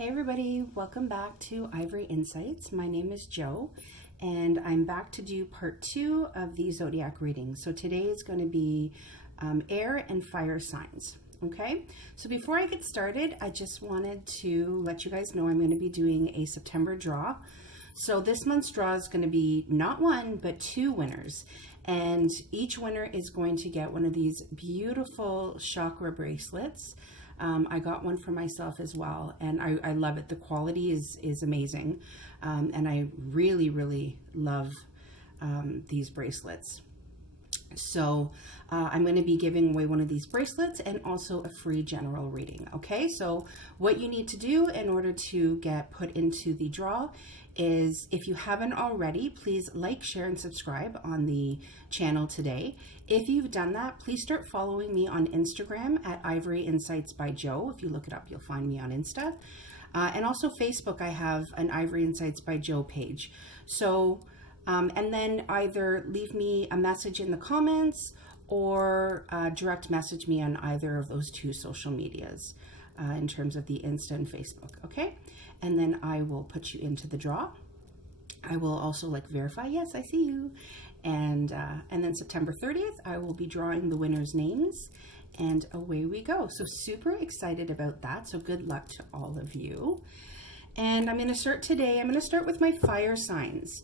Hey everybody, welcome back to Ivory Insights. My name is Jo, and I'm back to do part 2 of the Zodiac reading. So today is going to be air and fire signs. Okay, so before I get started, I just wanted to let you guys know I'm going to be doing a September draw. So this month's draw is going to be not one, but 2 winners. And each winner is going to get one of these beautiful chakra bracelets. I got one for myself as well, and I love it. The quality is amazing, and I really love these bracelets. So I'm going to be giving away one of these bracelets and also a free general reading. Okay, so what you need to do in order to get put into the draw is, if you haven't already, please like, share, and subscribe on the channel today. If you've done that, please start following me on Instagram at Ivory Insights by Jo. If you look it up, you'll find me on Insta. And also Facebook, I have an Ivory Insights by Jo page. So, and then either leave me a message in the comments or direct message me on either of those 2 social medias in terms of the Insta and Facebook, okay? And then I will put you into the draw. I will also verify, yes, I see you. And then September 30th, I will be drawing the winners' names, and away we go. So super excited about that. So good luck to all of you. And I'm going to start today. I'm going to start with my fire signs.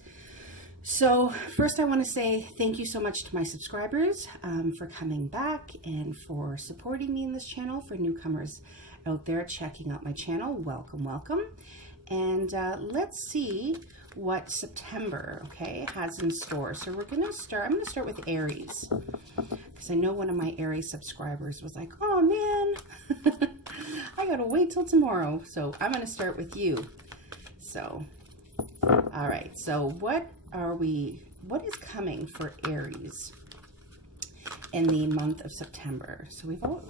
So first I want to say thank you so much to my subscribers for coming back and for supporting me in this channel. For newcomers out there checking out my channel, welcome. And let's see what September, has in store. So I'm going to start with Aries, because I know one of my Aries subscribers was like, oh man, I gotta wait till tomorrow. So I'm going to start with you. So, all right. So what is coming for Aries in the month of September? So we've all,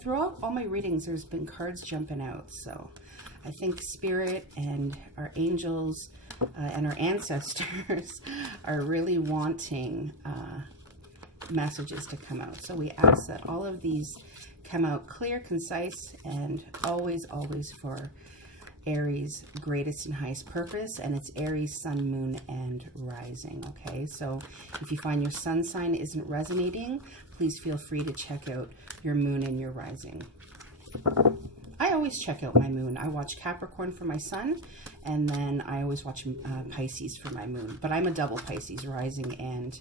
throughout all my readings, there's been cards jumping out. So I think Spirit and our angels and our ancestors are really wanting messages to come out. So we ask that all of these come out clear, concise, and always for Aries' greatest and highest purpose. And it's Aries, sun, moon, and rising. Okay, so if you find your sun sign isn't resonating, please feel free to check out your moon and your rising. I always check out my moon. I watch Capricorn for my sun, and then I always watch Pisces for my moon. But I'm a double Pisces, rising and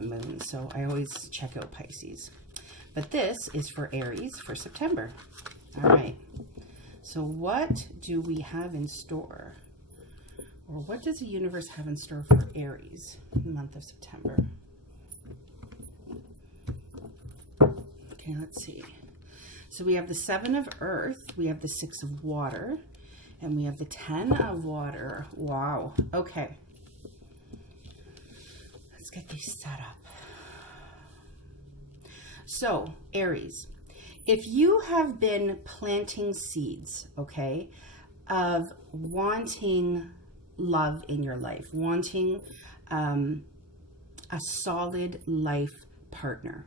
moon, so I always check out Pisces. But this is for Aries for September. All right. So what do we have in store? Or what does the universe have in store for Aries in the month of September? Okay, let's see. So we have the 7 of Earth, we have the 6 of Water, and we have the 10 of Water. Wow. Okay. Let's get these set up. So, Aries, if you have been planting seeds, of wanting love in your life, wanting a solid life partner,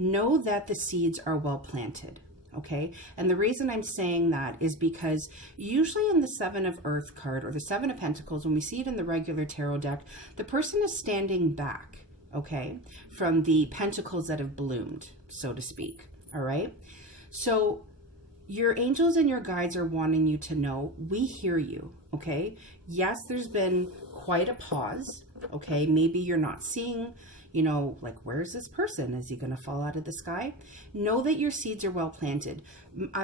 know that the seeds are well planted, okay? And the reason I'm saying that is because usually in the 7 of Earth card, or the 7 of Pentacles, when we see it in the regular tarot deck, the person is standing back, okay, from the pentacles that have bloomed, so to speak, all right? So your angels and your guides are wanting you to know, we hear you, okay? Yes, there's been quite a pause, okay? Maybe you're not seeing, where's this person? Is he going to fall out of the sky? Know that your seeds are well planted.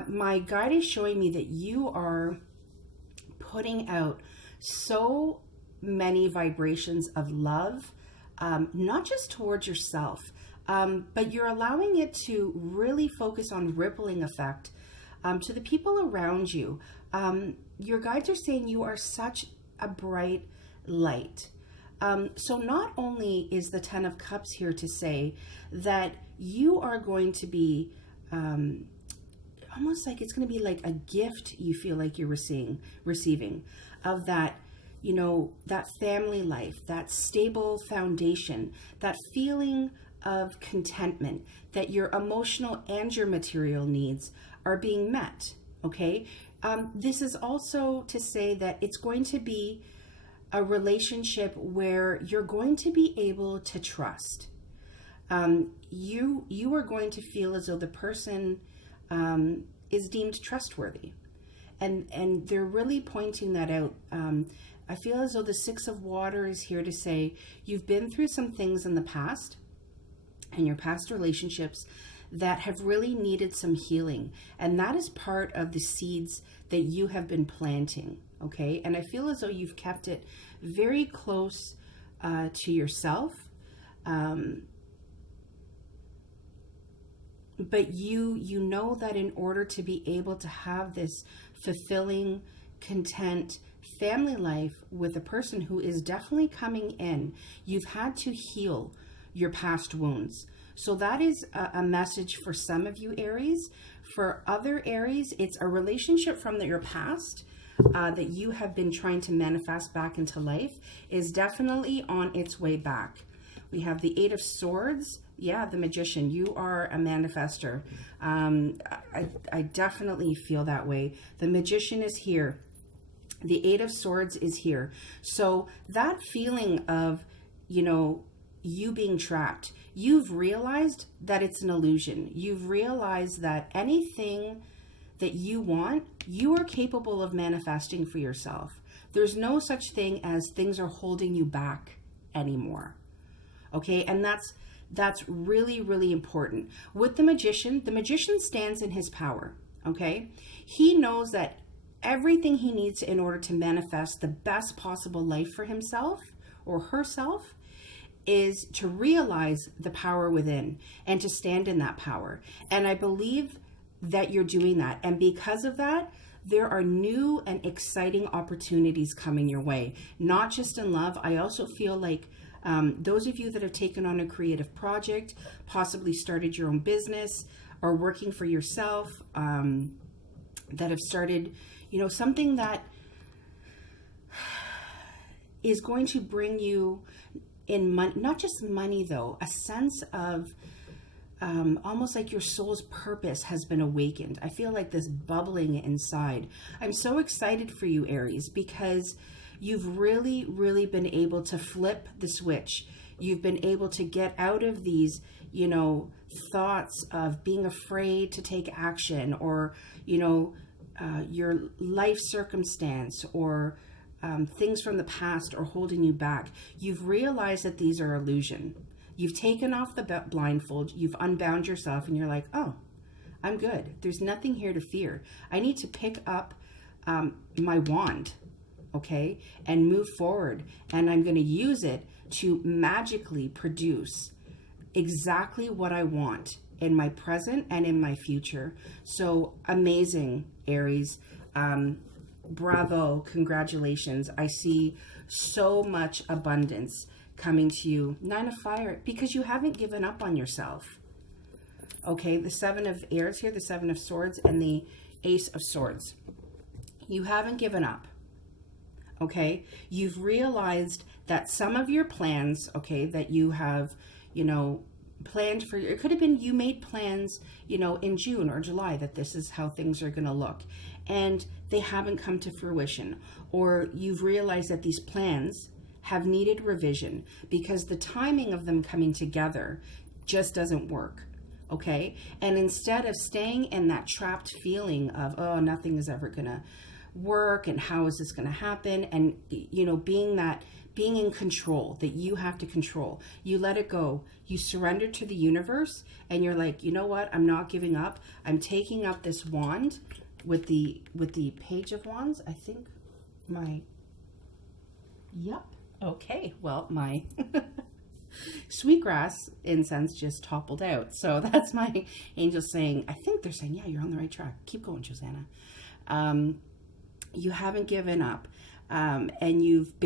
My guide is showing me that you are putting out so many vibrations of love, not just towards yourself, but you're allowing it to really focus on rippling effect to the people around you. Your guides are saying you are such a bright light. So not only is the 10 of Cups here to say that you are going to be almost like it's going to be like a gift you feel like you're receiving of that, that family life, that stable foundation, that feeling of contentment, that your emotional and your material needs are being met. Okay. This is also to say that it's going to be a relationship where you're going to be able to trust. You are going to feel as though the person is deemed trustworthy, and they're really pointing that out. I feel as though the Six of Water is here to say you've been through some things in the past and your past relationships that have really needed some healing, and that is part of the seeds that you have been planting. Okay, and I feel as though you've kept it very close to yourself. But you know that in order to be able to have this fulfilling, content family life with a person who is definitely coming in, you've had to heal your past wounds. So that is a message for some of you, Aries. For other Aries, it's a relationship from your past that you have been trying to manifest back into life is definitely on its way back. We have the Eight of Swords. Yeah, the Magician. You are a manifester. I definitely feel that way. The Magician is here. The Eight of Swords is here. So that feeling of, you being trapped, you've realized that it's an illusion. You've realized that anything that you want, you are capable of manifesting for yourself. There's no such thing as things are holding you back anymore. Okay, and that's really, really important. With the magician stands in his power. Okay, he knows that everything he needs in order to manifest the best possible life for himself or herself is to realize the power within and to stand in that power. And I believe that you're doing that. And because of that, there are new and exciting opportunities coming your way, not just in love. I also feel like those of you that have taken on a creative project, possibly started your own business or working for yourself, that have started, something that is going to bring you in money, not just money though, a sense of almost like your soul's purpose has been awakened. I feel like this bubbling inside. I'm so excited for you, Aries, because you've really, really been able to flip the switch. You've been able to get out of these, thoughts of being afraid to take action, or, your life circumstance, or things from the past are holding you back. You've realized that these are illusion. You've taken off the blindfold, you've unbound yourself, and you're like, oh, I'm good. There's nothing here to fear. I need to pick up my wand, okay, and move forward. And I'm going to use it to magically produce exactly what I want in my present and in my future. So amazing, Aries. Bravo, congratulations. I see so much abundance coming to you. Nine of Fire, because you haven't given up on yourself. Okay, the Seven of Airs here, the Seven of Swords, and the Ace of Swords. You haven't given up. Okay, you've realized that some of your plans, okay, that you have, planned for, it could have been you made plans, in June or July that this is how things are going to look, and they haven't come to fruition, or you've realized that these plans have needed revision because the timing of them coming together just doesn't work. Okay, and instead of staying in that trapped feeling of, oh, nothing is ever going to work and how is this going to happen, and being in control, that you have to control, you let it go, you surrender to the universe, and you're like, you know what, I'm not giving up. I'm taking up this wand with the Page of Wands. I think okay, well, my sweetgrass incense just toppled out, so that's my angels saying, I think they're saying, yeah, you're on the right track, keep going, Josanna. You haven't given up, and you've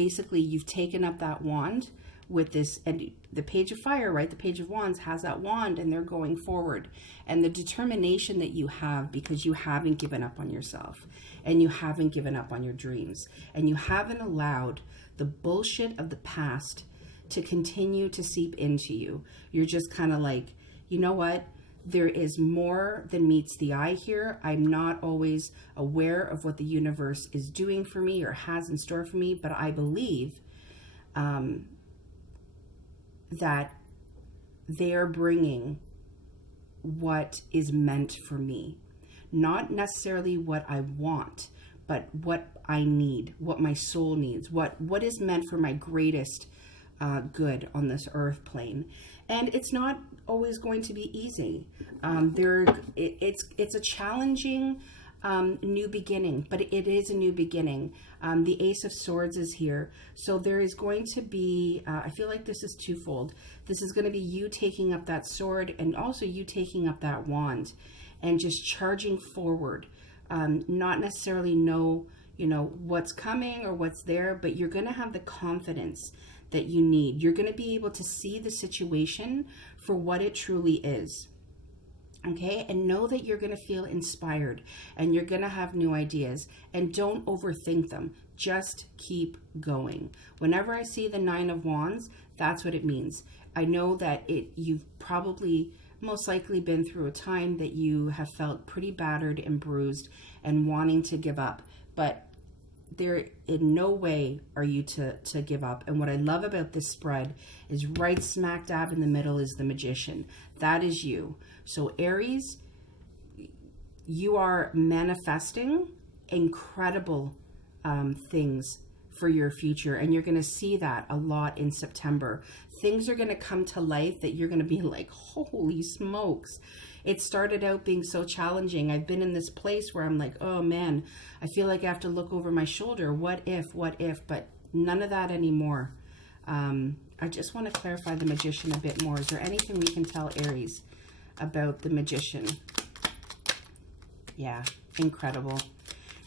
taken up that wand with this, and the Page of Fire, right? The Page of Wands has that wand, and they're going forward, and the determination that you have, because you haven't given up on yourself, and you haven't given up on your dreams, and you haven't allowed the bullshit of the past to continue to seep into you. You're just kind of like, you know what? there is more than meets the eye here. I'm not always aware of what the universe is doing for me or has in store for me, but I believe that they're bringing what is meant for me. Not necessarily what I want, but what I need, what my soul needs, what is meant for my greatest good on this earth plane. And it's not always going to be easy. It's a challenging new beginning, but it is a new beginning. The Ace of Swords is here. So there is going to be, I feel like this is twofold. This is going to be you taking up that sword and also you taking up that wand and just charging forward. Not necessarily know, what's coming or what's there, but you're going to have the confidence that you need. You're going to be able to see the situation for what it truly is. Okay, and know that you're going to feel inspired and you're going to have new ideas, and don't overthink them. Just keep going. Whenever I see the 9 of Wands, that's what it means. I know that you've probably most likely been through a time that you have felt pretty battered and bruised and wanting to give up, but there in no way are you to give up. And what I love about this spread is right smack dab in the middle is the Magician. That is you. So Aries, you are manifesting incredible things for your future, and you're going to see that a lot in September. Things are going to come to life that you're going to be like, holy smokes. It started out being so challenging. I've been in this place where I'm like, oh man, I feel like I have to look over my shoulder. What if, but none of that anymore. I just want to clarify the Magician a bit more. Is there anything we can tell Aries about the Magician? Yeah, incredible.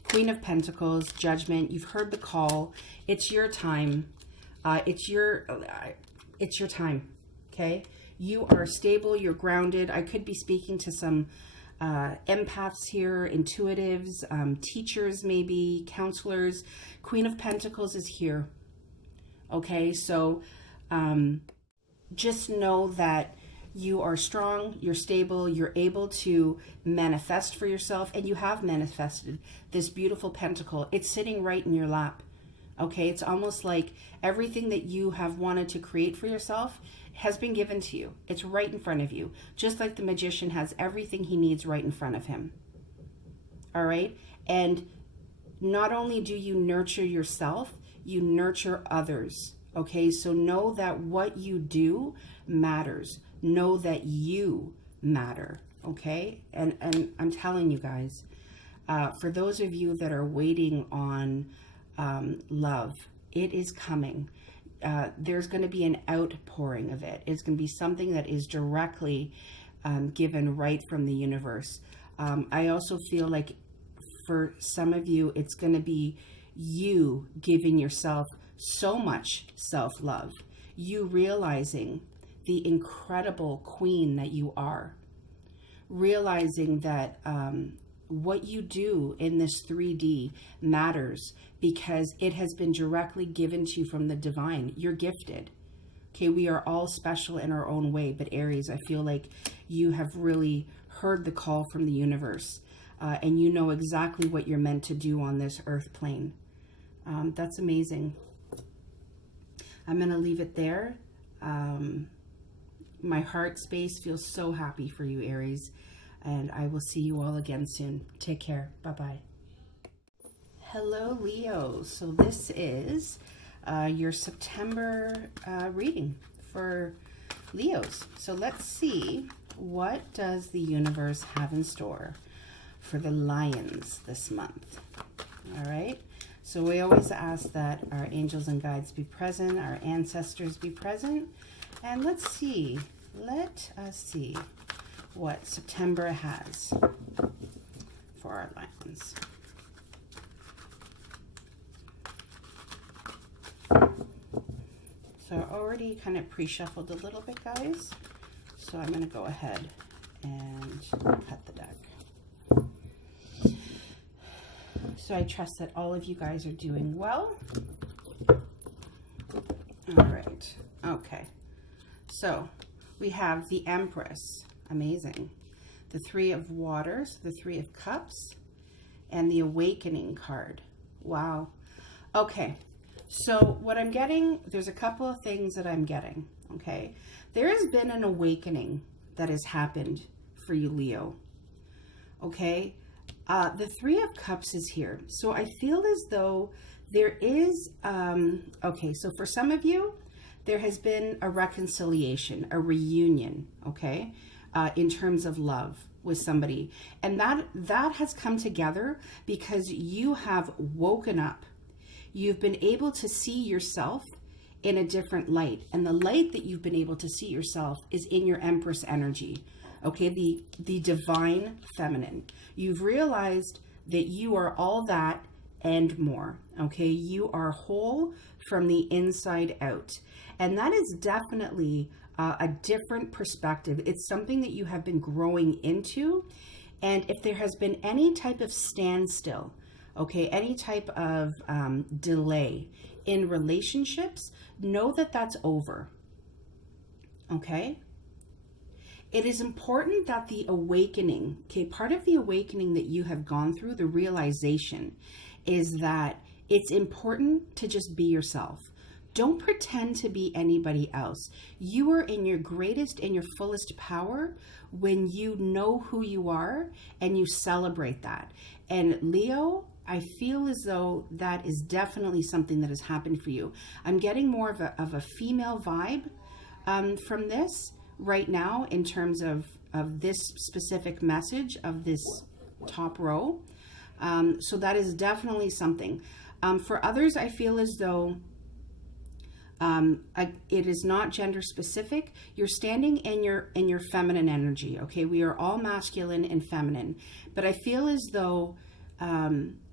Queen of Pentacles, Judgment. You've heard the call. It's your time. It's your time. Okay. You are stable. You're grounded. I could be speaking to some empaths here, intuitives, teachers, maybe counselors. Queen of Pentacles is here. Okay. So just know that you are strong, you're stable, you're able to manifest for yourself, and you have manifested this beautiful pentacle. It's sitting right in your lap. Okay, it's almost like everything that you have wanted to create for yourself has been given to you. It's right in front of you, just like the Magician has everything he needs right in front of him. All right, and not only do you nurture yourself, you nurture others. Okay, so know that what you do matters. Know that you matter, okay? And I'm telling you guys, for those of you that are waiting on love, it is coming. There's going to be an outpouring of it. It's going to be something that is directly given right from the universe. I also feel like for some of you, it's going to be you giving yourself so much self-love. You realizing the incredible queen that you are, realizing that what you do in this 3D matters because it has been directly given to you from the divine. You're gifted. Okay, we are all special in our own way, but Aries, I feel like you have really heard the call from the universe, and you know exactly what you're meant to do on this earth plane. That's amazing. I'm going to leave it there. My heart space feels so happy for you, Aries, and I will see you all again soon. Take care. Bye-bye. Hello, Leo. So this is your September reading for Leos. So let's see, what does the universe have in store for the Lions this month? All right. So we always ask that our angels and guides be present, our ancestors be present. And let us see what September has for our Lions. So I already kind of pre-shuffled a little bit, guys. So I'm going to go ahead and cut the deck. So I trust that all of you guys are doing well. All right. Okay. So we have the Empress. Amazing. the Three of Waters, the Three of Cups, and the Awakening card. Wow. Okay. So what I'm getting, there's a couple of things that I'm getting, okay? There has been an awakening that has happened for you, Leo, okay? The Three of Cups is here. So I feel as though there is, okay, so for some of you, there has been a reconciliation, a reunion, okay, in terms of love with somebody. And that has come together because you have woken up. You've been able to see yourself in a different light. And the light that you've been able to see yourself is in your Empress energy, okay, the divine feminine. You've realized that you are all that and more, okay? You are whole from the inside out. And that is definitely a different perspective. It's something that you have been growing into. And if there has been any type of standstill, okay, any type of delay in relationships, know that that's over, okay? It is important that the awakening, okay, part of the awakening that you have gone through, the realization, is that it's important to just be yourself. Don't pretend to be anybody else. You are in your greatest and your fullest power when you know who you are and you celebrate that. And Leo, I feel as though that is definitely something that has happened for you. I'm getting more of a female vibe from this right now in terms of this specific message of this top row. So that is definitely something. For others, I feel as though it is not gender specific. You're standing in your feminine energy. Okay, we are all masculine and feminine, but I feel as though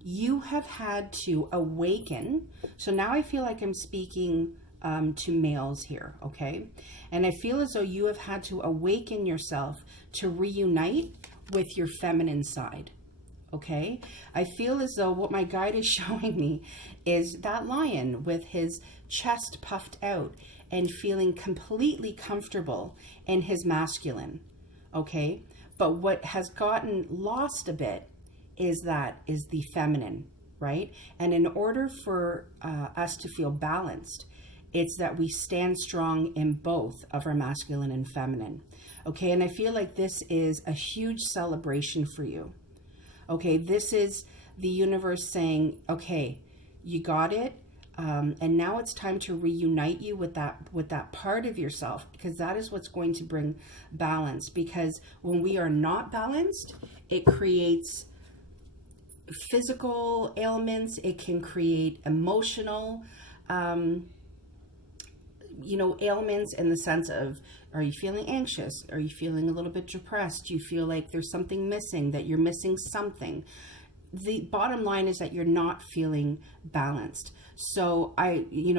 you have had to awaken. So now I feel like I'm speaking to males here, okay? And I feel as though you have had to awaken yourself to reunite with your feminine side, okay? I feel as though what my guide is showing me is that lion with his chest puffed out and feeling completely comfortable in his masculine, okay? But what has gotten lost a bit is the feminine, right? And in order for us to feel balanced, it's that we stand strong in both of our masculine and feminine, okay? And I feel like this is a huge celebration for you, okay? This is the universe saying, okay, you got it, and now it's time to reunite you with that part of yourself, because that is what's going to bring balance. Because when we are not balanced, it creates physical ailments, it can create emotional ailments, in the sense of, are you feeling anxious? Are you feeling a little bit depressed? Do you feel like there's something missing, that you're missing something? The bottom line is that you're not feeling balanced. So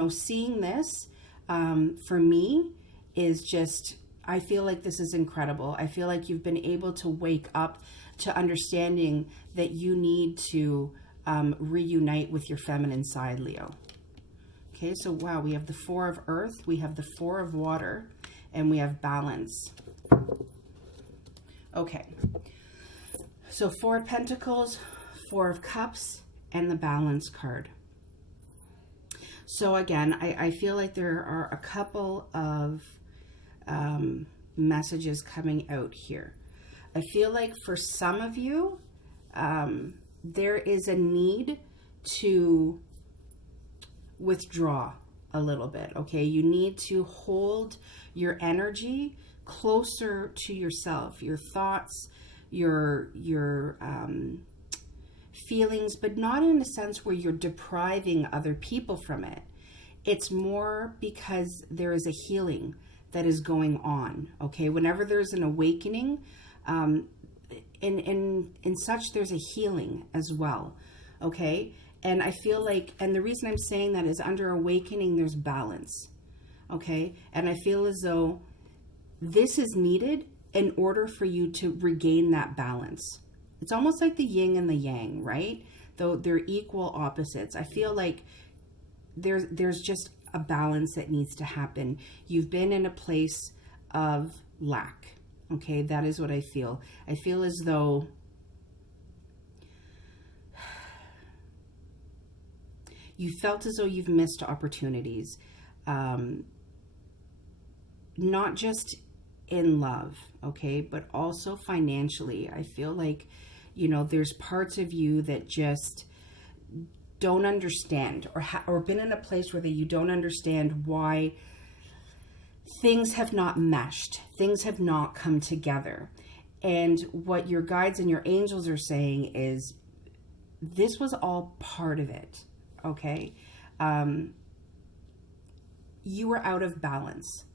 seeing this for me is just, I feel like this is incredible. I feel like you've been able to wake up to understanding that you need to reunite with your feminine side, Leo. Okay, so wow, we have the Four of Earth, we have the Four of Water, and we have balance. Okay, so Four of Pentacles, Four of Cups, and the Balance card. So again, I feel like there are a couple of messages coming out here. I feel like for some of you, there is a need to withdraw a little bit, okay? You need to hold your energy closer to yourself, your thoughts, your feelings, but not in a sense where you're depriving other people from it. It's more because there is a healing that is going on, okay? Whenever there's an awakening, in such, there's a healing as well, okay? And I feel like, and the reason I'm saying that is under awakening, there's balance, okay? And I feel as though this is needed in order for you to regain that balance. It's almost like the yin and the yang, right? Though they're equal opposites. I feel like there's just a balance that needs to happen. You've been in a place of lack, Okay, that is what I feel. I feel as though you felt as though you've missed opportunities, not just in love, okay, but also financially. I feel like, there's parts of you that just don't understand, or been in a place where you don't understand why things have not meshed, things have not come together. And what your guides and your angels are saying is this was all part of it, okay? You were out of balance.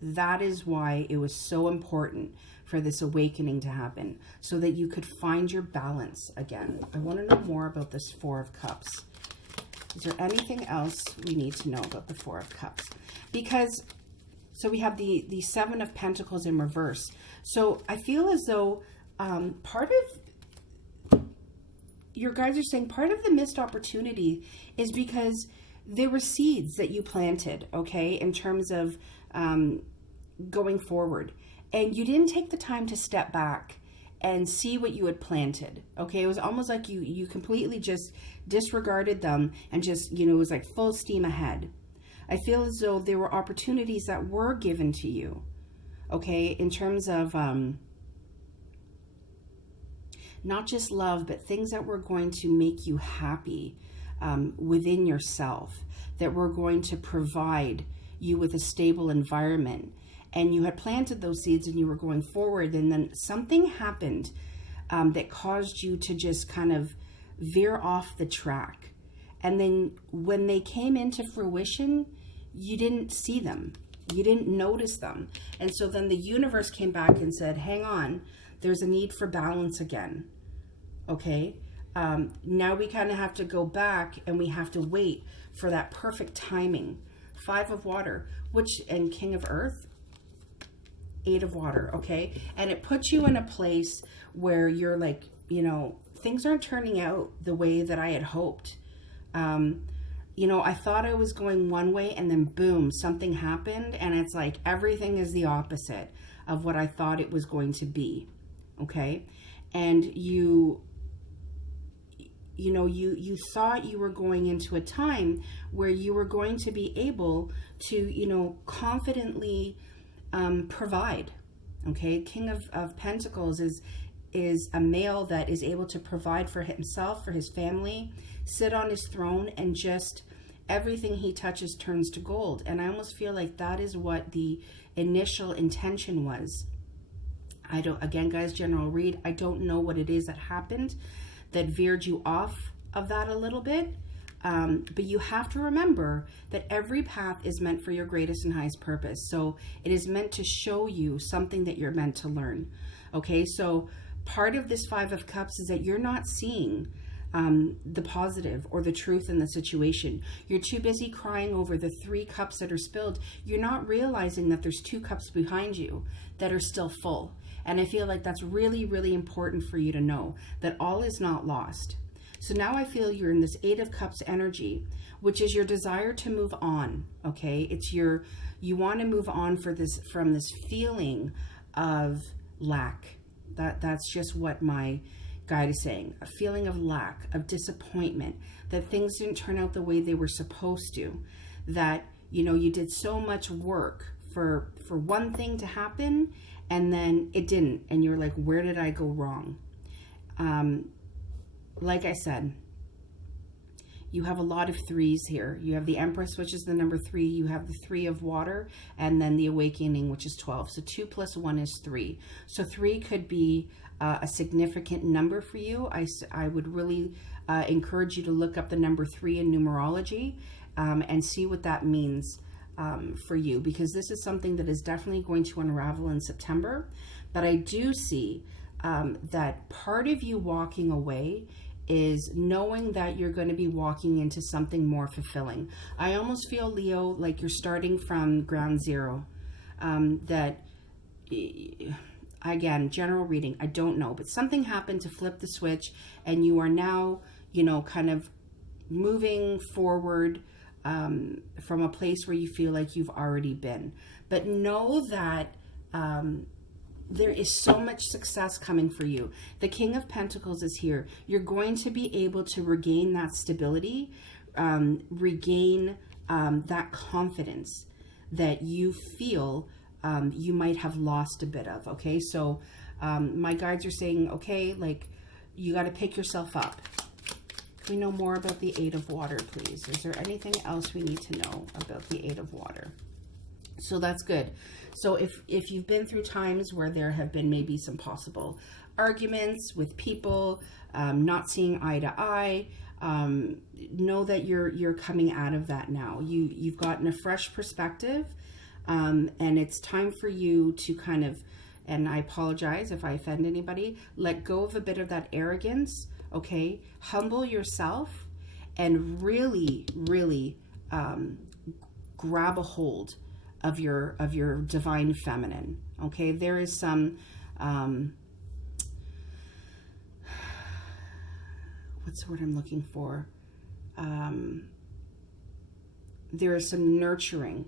That is why it was so important for this awakening to happen, so that you could find your balance again. I want to know more about this Four of Cups. Is there anything else we need to know about the Four of Cups? Because, so we have the Seven of Pentacles in reverse. So I feel as though part of, your guides are saying part of the missed opportunity is because there were seeds that you planted, okay, in terms of going forward. And you didn't take the time to step back and see what you had planted, okay? It was almost like you completely just disregarded them and just, it was like full steam ahead. I feel as though there were opportunities that were given to you, okay, in terms of not just love, but things that were going to make you happy within yourself, that were going to provide you with a stable environment. And you had planted those seeds and you were going forward, and then something happened that caused you to just kind of veer off the track. And then when they came into fruition, you didn't see them. You didn't notice them. And so then the universe came back and said, hang on, there's a need for balance again. Okay? Now we kind of have to go back and we have to wait for that perfect timing. Five of Water, and King of Earth, Eight of Water, okay? And it puts you in a place where you're like, things aren't turning out the way that I had hoped. I thought I was going one way, and then boom, something happened, and it's like everything is the opposite of what I thought it was going to be, okay? And you thought you were going into a time where you were going to be able to, confidently provide, okay? King of Pentacles is a male that is able to provide for himself, for his family, sit on his throne, and just everything he touches turns to gold. And I almost feel like that is what the initial intention was. Again, guys, general read, I don't know what it is that happened that veered you off of that a little bit. But you have to remember that every path is meant for your greatest and highest purpose. So it is meant to show you something that you're meant to learn. Okay, so part of this Five of Cups is that you're not seeing the positive or the truth in the situation. You're too busy crying over the 3 cups that are spilled. You're not realizing that there's 2 cups behind you that are still full. And I feel like that's really, really important for you to know, that all is not lost. So now I feel you're in this Eight of Cups energy, which is your desire to move on, okay? It's you want to move on from this feeling of lack. That's just what my guide is saying. A feeling of lack, of disappointment, that things didn't turn out the way they were supposed to, that, you did so much work for one thing to happen, and then it didn't, and you're like, where did I go wrong? Like I said, you have a lot of 3s here. You have the Empress, which is the number 3. You have the 3 of Water, and then the Awakening, which is 12. So 2 plus 1 is 3. So 3 could be a significant number for you. I would really encourage you to look up the number 3 in numerology and see what that means for you, because this is something that is definitely going to unravel in September. But I do see that part of you walking away is knowing that you're going to be walking into something more fulfilling. I almost feel, Leo, like you're starting from ground zero. That, again, general reading, I don't know, but something happened to flip the switch, and you are now, kind of moving forward from a place where you feel like you've already been. But know that there is so much success coming for you. The King of Pentacles is here. You're going to be able to regain that stability, regain that confidence that you feel you might have lost a bit of. Okay, so my guides are saying, okay, like, you got to pick yourself up. Can we know more about the Eight of Water, please? Is there anything else we need to know about the Eight of Water? So that's good. So if you've been through times where there have been maybe some possible arguments with people, not seeing eye to eye, know that you're coming out of that now. You've gotten a fresh perspective, and it's time for you to kind of, and I apologize if I offend anybody, let go of a bit of that arrogance, okay? Humble yourself and really, really grab a hold of your divine feminine, okay? There is some, what's the word I'm looking for? There is some nurturing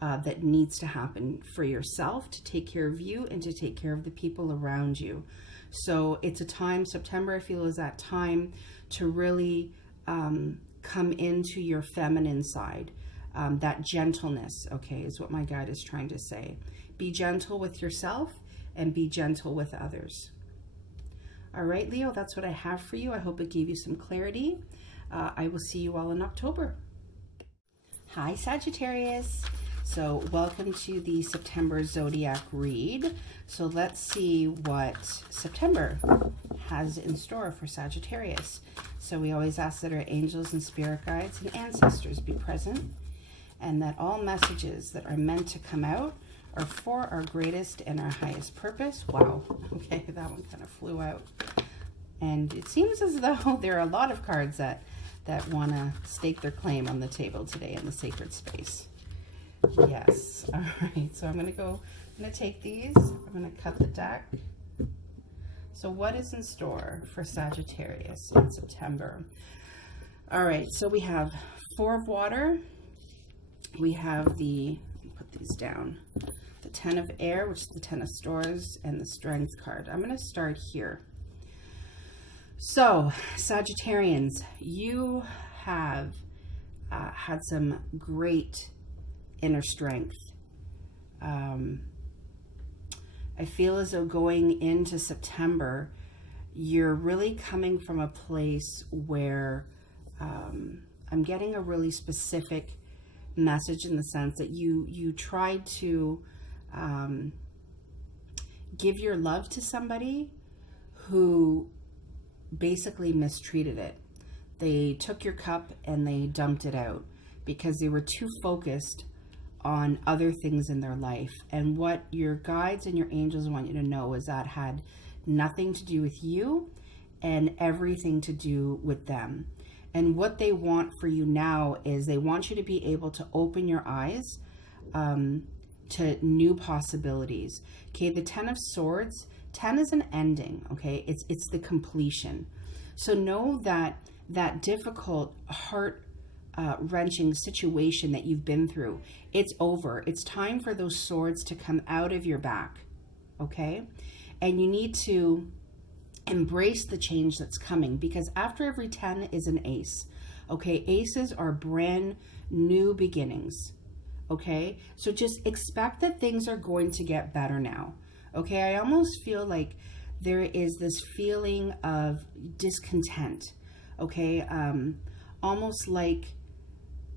that needs to happen for yourself to take care of you and to take care of the people around you. So it's a time, September, I feel, is that time to really come into your feminine side. That gentleness, okay, is what my guide is trying to say. Be gentle with yourself and be gentle with others. All right, Leo, that's what I have for you. I hope it gave you some clarity. I will see you all in October. Hi, Sagittarius. So welcome to the September Zodiac read. So let's see what September has in store for Sagittarius. So we always ask that our angels and spirit guides and ancestors be present, and that all messages that are meant to come out are for our greatest and our highest purpose. Wow, okay, that one kind of flew out. And it seems as though there are a lot of cards that want to stake their claim on the table today in the sacred space. Yes, all right, so I'm going to take these, I'm going to cut the deck. So what is in store for Sagittarius in September? All right, so we have Four of Water. We have put these down, the Ten of Air, which is the Ten of Swords, and the Strength card. I'm going to start here. So, Sagittarians, you have had some great inner strength. I feel as though going into September, you're really coming from a place where I'm getting a really specific message, in the sense that you tried to give your love to somebody who basically mistreated it. They took your cup and they dumped it out because they were too focused on other things in their life. And what your guides and your angels want you to know is that had nothing to do with you and everything to do with them. And what they want for you now is they want you to be able to open your eyes to new possibilities. Okay, the Ten of Swords, 10 is an ending, okay? It's the completion. So know that that difficult, heart-wrenching situation that you've been through, it's over. It's time for those swords to come out of your back, okay? And you need to embrace the change that's coming, because after every 10 is an ace, okay? Aces are brand new beginnings, okay? So just expect that things are going to get better now, okay? I almost feel like there is this feeling of discontent, okay? Almost like,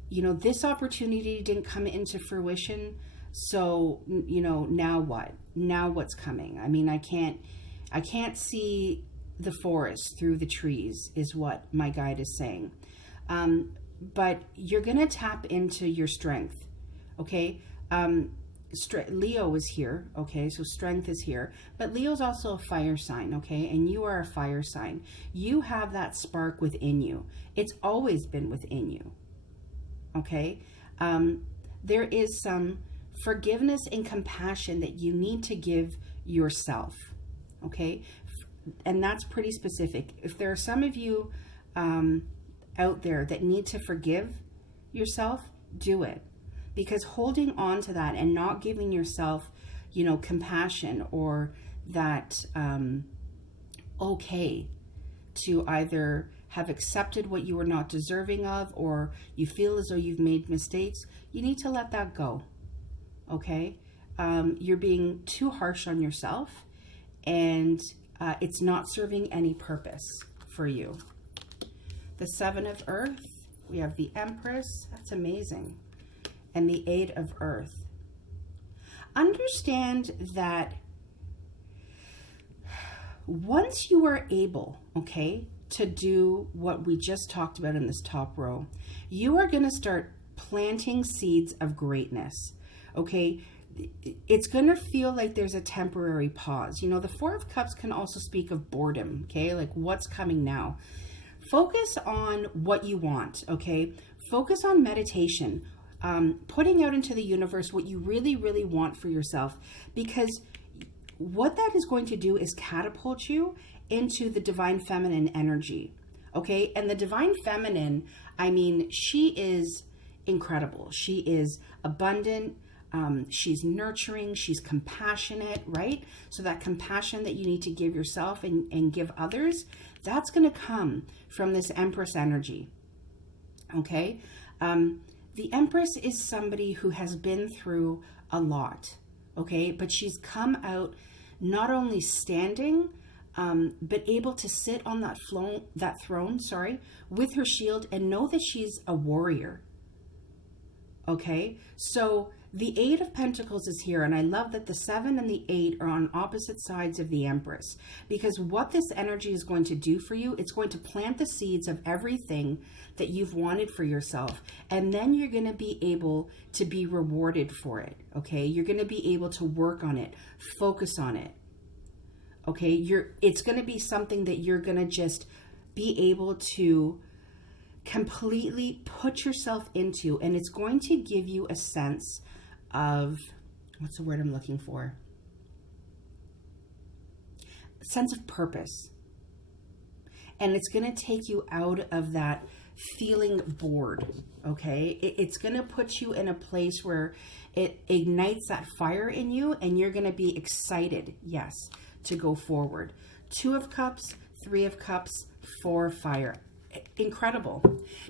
you know, this opportunity didn't come into fruition, so, you know, now what? Now what's coming? I mean, I can't see the forest through the trees, is what my guide is saying. But you're going to tap into your strength, okay? Leo is here, okay? So strength is here. But Leo's also a fire sign, okay? And you are a fire sign. You have that spark within you. It's always been within you, okay? There is some forgiveness and compassion that you need to give yourself, okay? And that's pretty specific. If there are some of you out there that need to forgive yourself, do it. Because holding on to that and not giving yourself, you know, compassion, or that okay to either have accepted what you were not deserving of, or you feel as though you've made mistakes. You need to let that go. Okay? You're being too harsh on yourself, and it's not serving any purpose for you. The Seven of Earth, we have the Empress. That's amazing. And the Eight of Earth. Understand that once you are able, okay, to do what we just talked about in this top row, you are going to start planting seeds of greatness, okay? It's going to feel like there's a temporary pause. You know, the Four of Cups can also speak of boredom, okay? Like, what's coming now? Focus on what you want, okay? Focus on meditation, putting out into the universe what you really, really want for yourself, because what that is going to do is catapult you into the divine feminine energy, okay? And the divine feminine, I mean, she is incredible. She is abundant. She's nurturing. She's compassionate, right? So that compassion that you need to give yourself and give others, that's going to come from this Empress energy, okay? The Empress is somebody who has been through a lot, okay? But she's come out not only standing, but able to sit on that throne, with her shield and know that she's a warrior. Okay, so the Eight of Pentacles is here, and I love that the 7 and the 8 are on opposite sides of the Empress, because what this energy is going to do for you, it's going to plant the seeds of everything that you've wanted for yourself, and then you're going to be able to be rewarded for it. Okay, you're going to be able to work on it, focus on it. Okay, it's going to be something that you're going to just be able to completely put yourself into, and it's going to give you a sense of, what's the word I'm looking for? A sense of purpose. And it's going to take you out of that feeling bored, okay? It's going to put you in a place where it ignites that fire in you, and you're going to be excited, yes, to go forward. 2 of Cups, 3 of Cups, 4 of Fire. Incredible.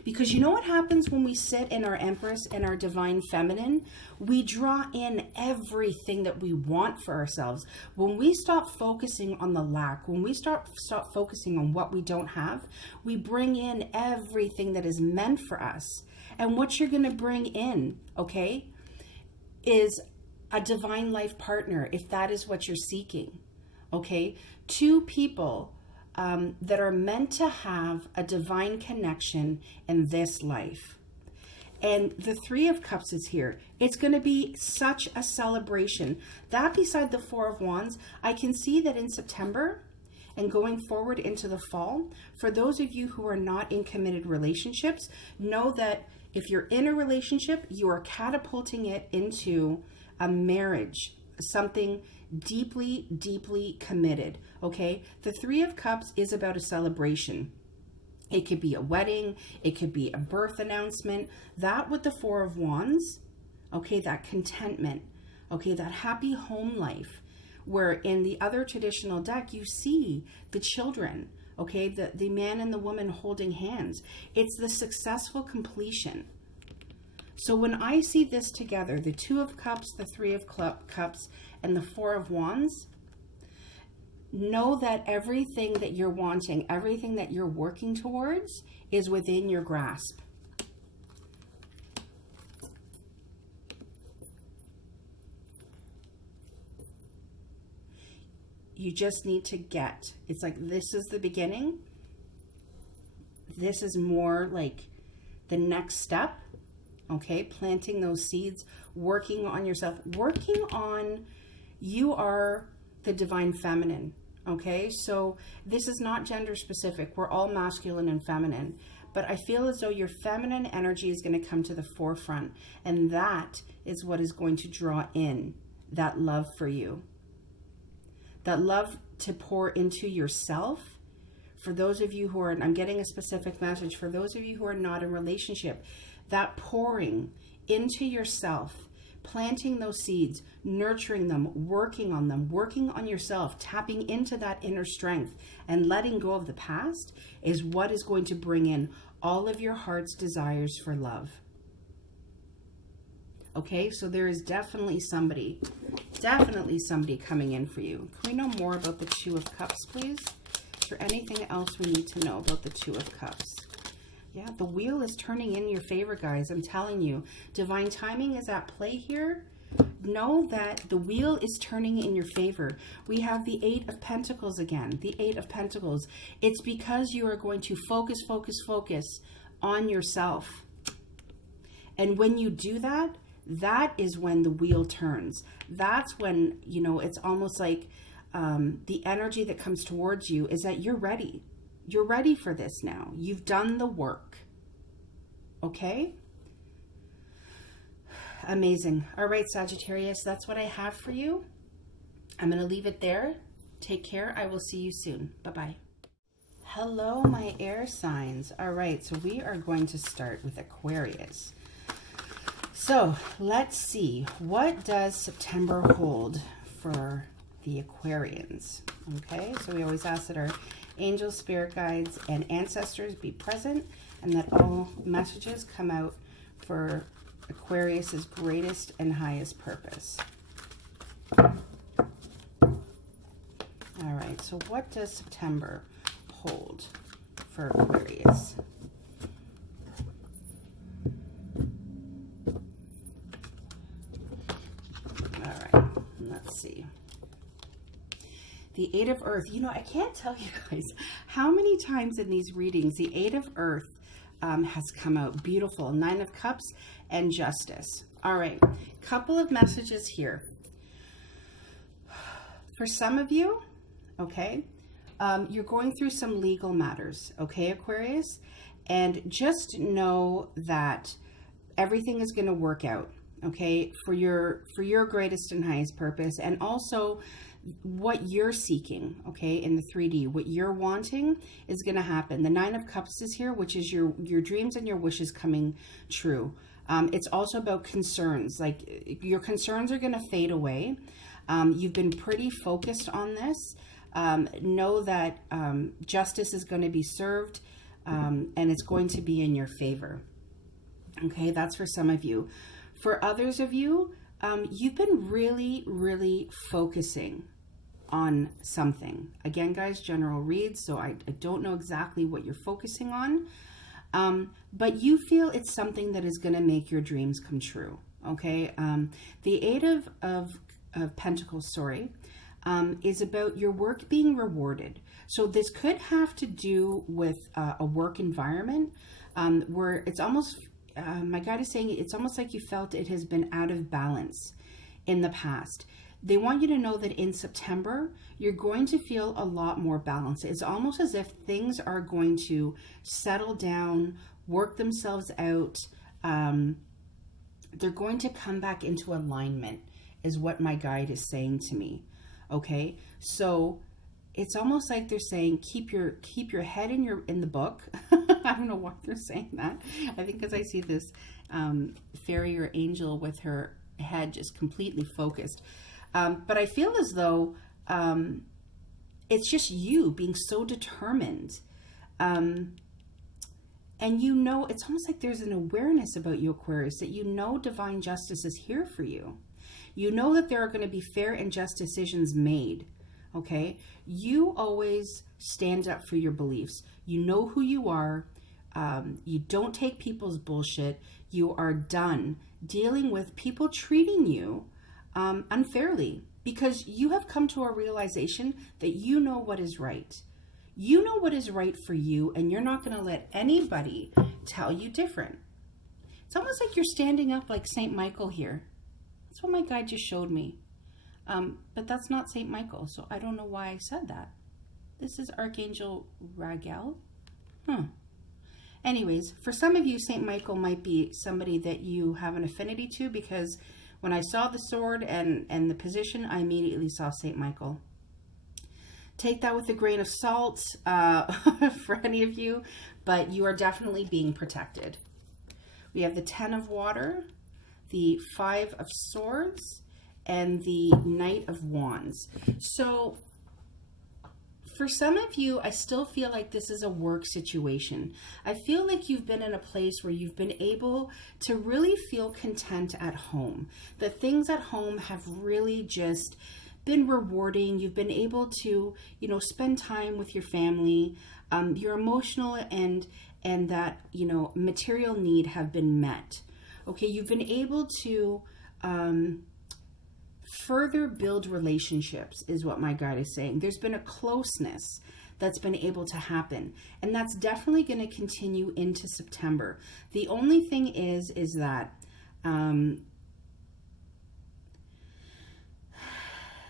Because you know what happens when we sit in our Empress and our divine feminine? We draw in everything that we want for ourselves. When we stop focusing on the lack, when we stop focusing on what we don't have, we bring in everything that is meant for us. And what you're going to bring in, okay, is a divine life partner, if that is what you're seeking. Okay, 2 people that are meant to have a divine connection in this life. And the 3 of Cups is here. It's going to be such a celebration. That beside the 4 of Wands, I can see that in September and going forward into the fall, for those of you who are not in committed relationships, know that if you're in a relationship, you are catapulting it into a marriage, something deeply, deeply committed, okay? The 3 of Cups is about a celebration. It could be a wedding. It could be a birth announcement. That with the 4 of Wands, okay, that contentment, okay, that happy home life, where in the other traditional deck, you see the children, okay, the man and the woman holding hands. It's the successful completion. So when I see this together, the 2 of Cups, the 3 of Cups, and the 4 of Wands, know that everything that you're wanting, everything that you're working towards is within your grasp. You just need to get, it's like this is the beginning. This is more like the next step. Okay, planting those seeds, working on yourself, working on, you are the divine feminine, okay? So this is not gender specific. We're all masculine and feminine. But I feel as though your feminine energy is going to come to the forefront. And that is what is going to draw in that love for you. That love to pour into yourself. For those of you who are, I'm getting a specific message, for those of you who are not in relationship, that pouring into yourself, planting those seeds, nurturing them, working on yourself, tapping into that inner strength and letting go of the past is what is going to bring in all of your heart's desires for love. Okay, so there is definitely somebody coming in for you. Can we know more about the Two of Cups, please? Is there anything else we need to know about the Two of Cups? Yeah, the wheel is turning in your favor, guys. I'm telling you, divine timing is at play here. Know that the wheel is turning in your favor. We have the Eight of Pentacles again, the Eight of Pentacles. It's because you are going to focus on yourself. And when you do that, that is when the wheel turns. That's when, you know, it's almost like the energy that comes towards you is that you're ready. You're ready for this now. You've done the work. Okay? Amazing. All right, Sagittarius, that's what I have for you. I'm going to leave it there. Take care. I will see you soon. Bye-bye. Hello, my air signs. All right, so we are going to start with Aquarius. So let's see. What does September hold for the Aquarians? Okay, so we always ask that our angels, spirit guides, and ancestors be present, and that all messages come out for Aquarius's greatest and highest purpose. All right, so what does September hold for Aquarius? All right, let's see. The Eight of Earth. You know, I can't tell you guys how many times in these readings the Eight of Earth has come out. Beautiful. Nine of Cups and Justice. All right. Couple of messages here. For some of you, okay, you're going through some legal matters, okay, Aquarius? And just know that everything is going to work out, okay, for your greatest and highest purpose. And also what you're seeking, okay, in the 3D, what you're wanting is going to happen. The Nine of Cups is here, which is your dreams and your wishes coming true. It's also about concerns. Like, your concerns are going to fade away. You've been pretty focused on this. Know that justice is going to be served, and it's going to be in your favor. Okay, that's for some of you. For others of you, you've been really focusing on something. Again, guys, general reads, so I don't know exactly what you're focusing on, but you feel it's something that is going to make your dreams come true. Okay, the Eight of Pentacles, is about your work being rewarded. So this could have to do with a work environment where it's almost, my guide is saying it's almost like you felt it has been out of balance in the past. They want you to know that in September, you're going to feel a lot more balanced. It's almost as if things are going to settle down, work themselves out. They're going to come back into alignment, is what my guide is saying to me. Okay, so it's almost like they're saying keep your head in the book. I don't know why they're saying that. I think because I see this fairy or angel with her head just completely focused. But I feel as though it's just you being so determined. And you know, it's almost like there's an awareness about you, Aquarius, that you know divine justice is here for you. You know that there are going to be fair and just decisions made, okay? You always stand up for your beliefs. You know who you are. You don't take people's bullshit. You are done dealing with people treating you unfairly, because you have come to a realization that you know what is right. You know what is right for you, and you're not going to let anybody tell you different. It's almost like you're standing up like Saint Michael here. That's what my guide just showed me. But that's not Saint Michael, so I don't know why I said that. This is Archangel Raguel. Anyways, for some of you, Saint Michael might be somebody that you have an affinity to, because when I saw the sword and the position, I immediately saw Saint Michael. Take that with a grain of salt for any of you, but you are definitely being protected. We have the Ten of Water, the Five of Swords, and the Knight of Wands. So for some of you, I still feel like this is a work situation. I feel like you've been in a place where you've been able to really feel content at home. The things at home have really just been rewarding. You've been able to, you know, spend time with your family. Your emotional and that, you know, material need have been met. Okay, you've been able to further build relationships, is what my guide is saying. There's been a closeness that's been able to happen, and that's definitely going to continue into September. The only thing is that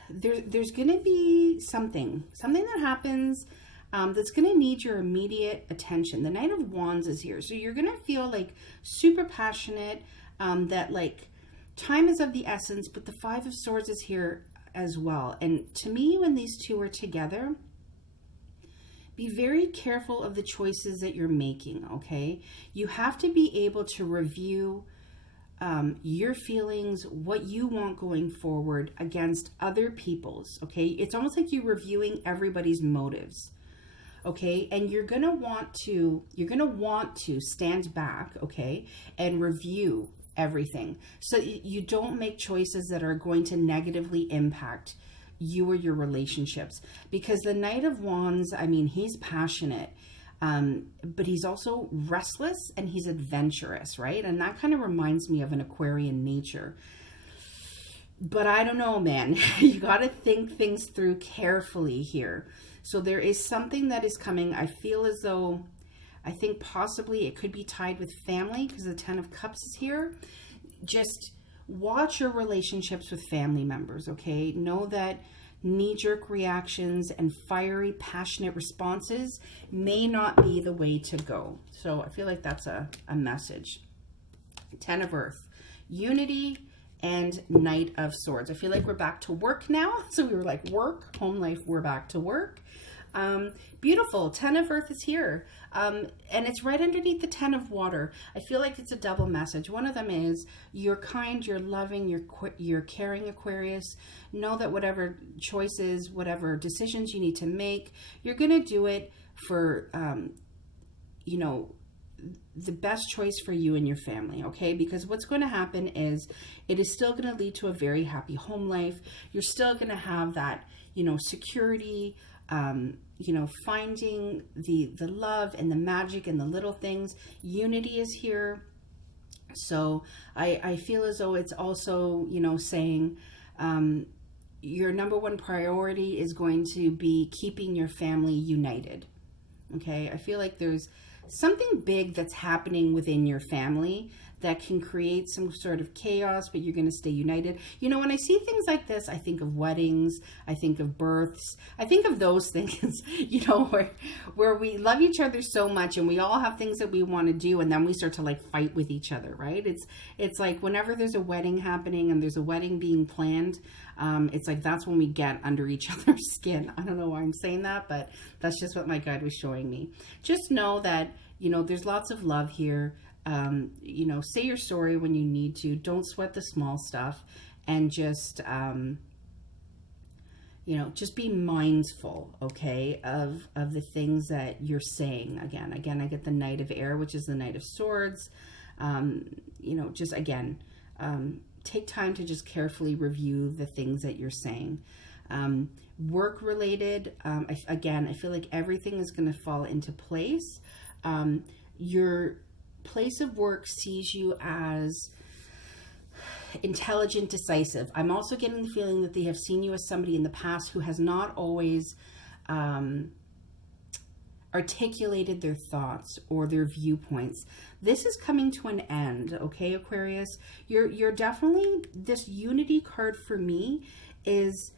there's going to be something that happens that's going to need your immediate attention. The Knight of Wands is here, so you're going to feel like super passionate, that like time is of the essence, but the Five of Swords is here as well. And to me, when these two are together, be very careful of the choices that you're making, okay? You have to be able to review your feelings, what you want going forward against other people's, okay? It's almost like you're reviewing everybody's motives, okay? And you're gonna want to stand back, okay, and review everything, so you don't make choices that are going to negatively impact you or your relationships. Because the Knight of Wands, I mean, he's passionate, but he's also restless and he's adventurous, right? And that kind of reminds me of an Aquarian nature. But I don't know, man. You got to think things through carefully here. So there is something that is coming. I feel as though, I think possibly it could be tied with family, because the Ten of Cups is here. Just watch your relationships with family members, okay? Know that knee-jerk reactions and fiery, passionate responses may not be the way to go. So I feel like that's a message. Ten of Earth, unity, and Knight of Swords. I feel like we're back to work now. So we were like work, home life, we're back to work. Beautiful. Ten of Earth is here. And it's right underneath the Ten of Water. I feel like it's a double message. One of them is you're kind, you're loving, you're caring, Aquarius. Know that whatever choices, whatever decisions you need to make, you're going to do it for, you know, the best choice for you and your family, okay? Because what's going to happen is it is still going to lead to a very happy home life. You're still going to have that, you know, security, you know, finding the love and the magic and the little things. Unity is here. So I feel as though it's also, you know, saying your number one priority is going to be keeping your family united. Okay, I feel like there's something big that's happening within your family that can create some sort of chaos, but you're going to stay united. You know, when I see things like this, I think of weddings, I think of births, I think of those things, you know, where we love each other so much and we all have things that we want to do, and then we start to like fight with each other, right? It's like whenever there's a wedding happening and there's a wedding being planned, it's like that's when we get under each other's skin. I don't know why I'm saying that, but that's just what my guide was showing me. Just know that, you know, there's lots of love here. You know, say your story when you need to. Don't sweat the small stuff, and just, you know, just be mindful, okay, of the things that you're saying. Again, I get the Knight of Air, which is the Knight of Swords. You know, just again, take time to just carefully review the things that you're saying. Work related, again, I feel like everything is going to fall into place. Your place of work sees you as intelligent, decisive. I'm also getting the feeling that they have seen you as somebody in the past who has not always articulated their thoughts or their viewpoints. This is coming to an end, okay, Aquarius? You're definitely, this unity card for me is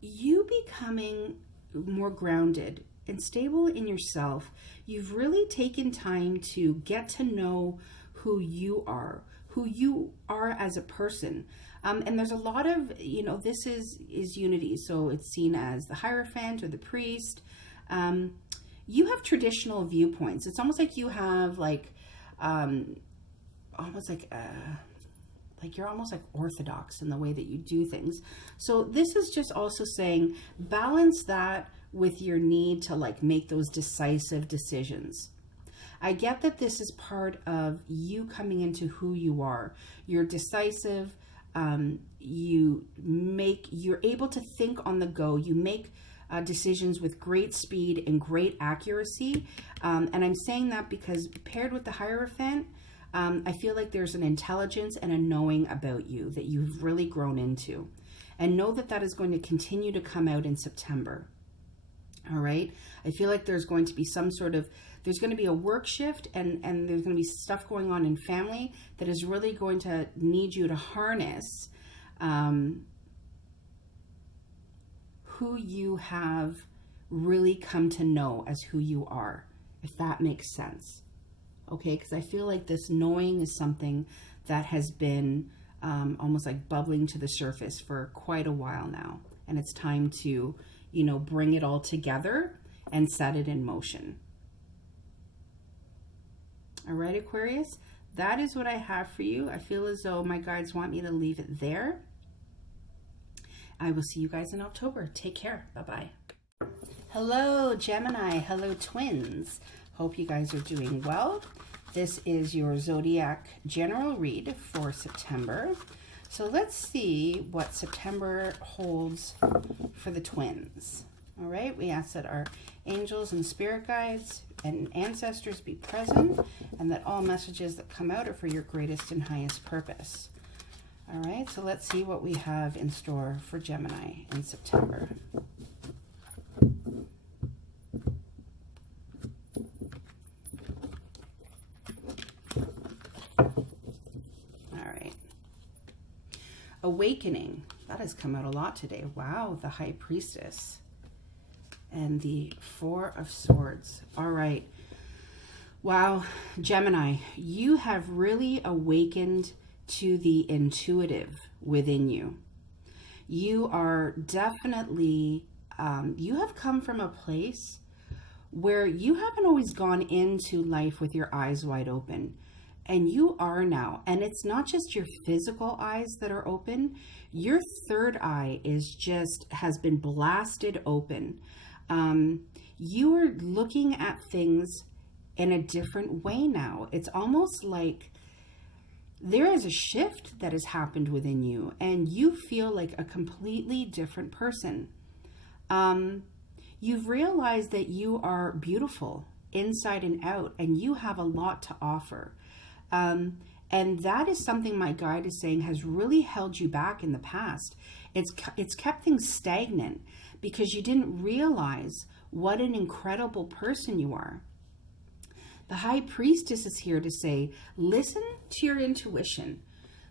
you becoming more grounded and stable in yourself. You've really taken time to get to know who you are as a person. And there's a lot of, you know, this is unity. So it's seen as the Hierophant or the priest. You have traditional viewpoints. It's almost like you have like, almost like you're almost like orthodox in the way that you do things. So this is just also saying balance that with your need to like make those decisive decisions. I get that this is part of you coming into who you are. You're decisive. You're able to think on the go. You make decisions with great speed and great accuracy. And I'm saying that because paired with the Hierophant, I feel like there's an intelligence and a knowing about you that you've really grown into. And know that that is going to continue to come out in September. All right? I feel like there's going to be there's going to be a work shift and there's going to be stuff going on in family that is really going to need you to harness who you have really come to know as who you are, if that makes sense. Okay, because I feel like this knowing is something that has been almost like bubbling to the surface for quite a while now. And it's time to, bring it all together and set it in motion. All right, Aquarius, that is what I have for you. I feel as though my guides want me to leave it there. I will see you guys in October. Take care. Bye-bye. Hello, Gemini. Hello, twins. Hope you guys are doing well. This is your Zodiac general read for September. So let's see what September holds for the twins. All right, we ask that our angels and spirit guides and ancestors be present and that all messages that come out are for your greatest and highest purpose. All right, so let's see what we have in store for Gemini in September. Awakening. That has come out a lot today. Wow, the High Priestess. And the Four of Swords. All right. Wow, Gemini, you have really awakened to the intuitive within you. You are definitely, you have come from a place where you haven't always gone into life with your eyes wide open. And you are now. And it's not just your physical eyes that are open. Your third eye has been blasted open. You are looking at things in a different way now. It's almost like there is a shift that has happened within you and you feel like a completely different person. You've realized that you are beautiful inside and out and you have a lot to offer. And that is something my guide is saying has really held you back in the past. It's kept things stagnant because you didn't realize what an incredible person you are. The High Priestess is here to say, listen to your intuition.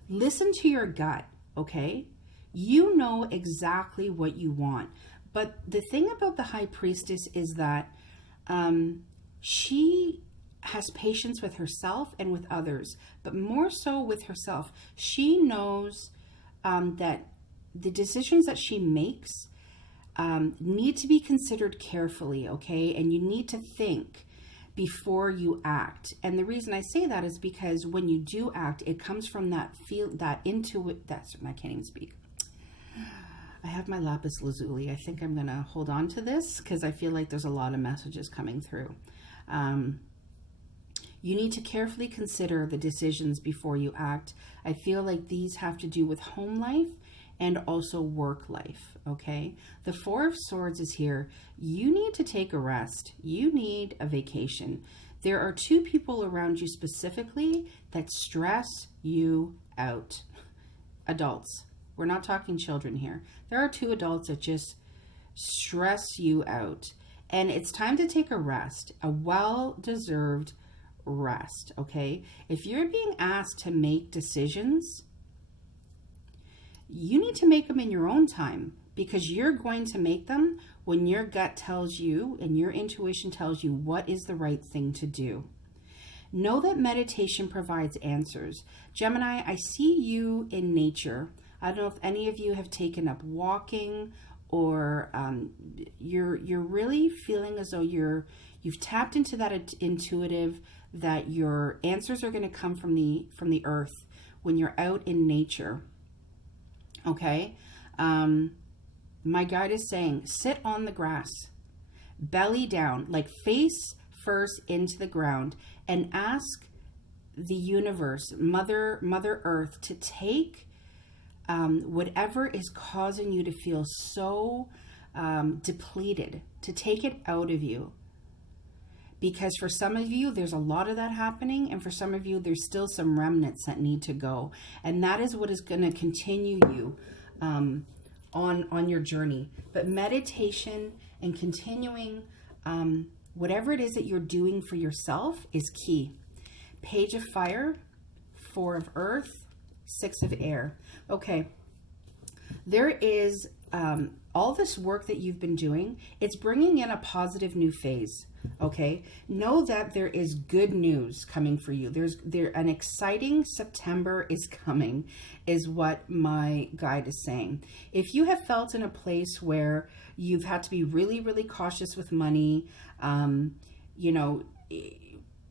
Listen to your gut, okay? You know exactly what you want. But the thing about the High Priestess is that she has patience with herself and with others, but more so with herself. She knows that the decisions that she makes need to be considered carefully, okay? And you need to think before you act. And the reason I say that is because when you do act, it comes from I can't even speak. I have my lapis lazuli. I think I'm gonna hold on to this because I feel like there's a lot of messages coming through. You need to carefully consider the decisions before you act. I feel like these have to do with home life and also work life, okay? The Four of Swords is here. You need to take a rest. You need a vacation. There are two people around you specifically that stress you out. Adults. We're not talking children here. There are two adults that just stress you out. And it's time to take a rest, a well-deserved rest, okay? If you're being asked to make decisions, you need to make them in your own time because you're going to make them when your gut tells you and your intuition tells you what is the right thing to do. Know that meditation provides answers. Gemini, I see you in nature. I don't know if any of you have taken up walking or you're really feeling as though you've tapped into that intuitive, that your answers are going to come from the earth when you're out in nature. Okay. My guide is saying, sit on the grass, belly down, like face first into the ground, and ask the universe, Mother Earth, to take whatever is causing you to feel so depleted, to take it out of you. Because for some of you, there's a lot of that happening, and for some of you, there's still some remnants that need to go. And that is what is going to continue you on your journey. But meditation and continuing whatever it is that you're doing for yourself is key. Page of Fire, 4 of Earth, 6 of Air. Okay, there is all this work that you've been doing. It's bringing in a positive new phase. Okay, know that there is good news coming for you. An exciting September is coming, is what my guide is saying. If you have felt in a place where you've had to be really, really cautious with money,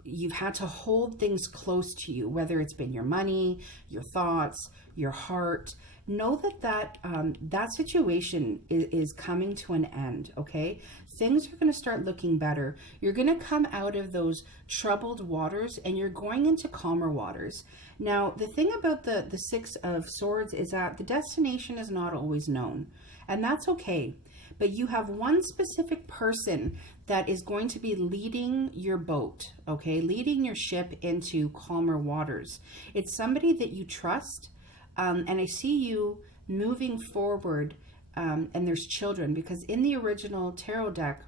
you've had to hold things close to you, whether it's been your money, your thoughts, your heart, know that situation is coming to an end, okay? Things are going to start looking better. You're going to come out of those troubled waters and you're going into calmer waters. Now, the thing about the 6 of Swords is that the destination is not always known, and that's okay. But you have one specific person that is going to be leading your boat, okay? Leading your ship into calmer waters. It's somebody that you trust, and I see you moving forward, and there's children, because in the original tarot deck,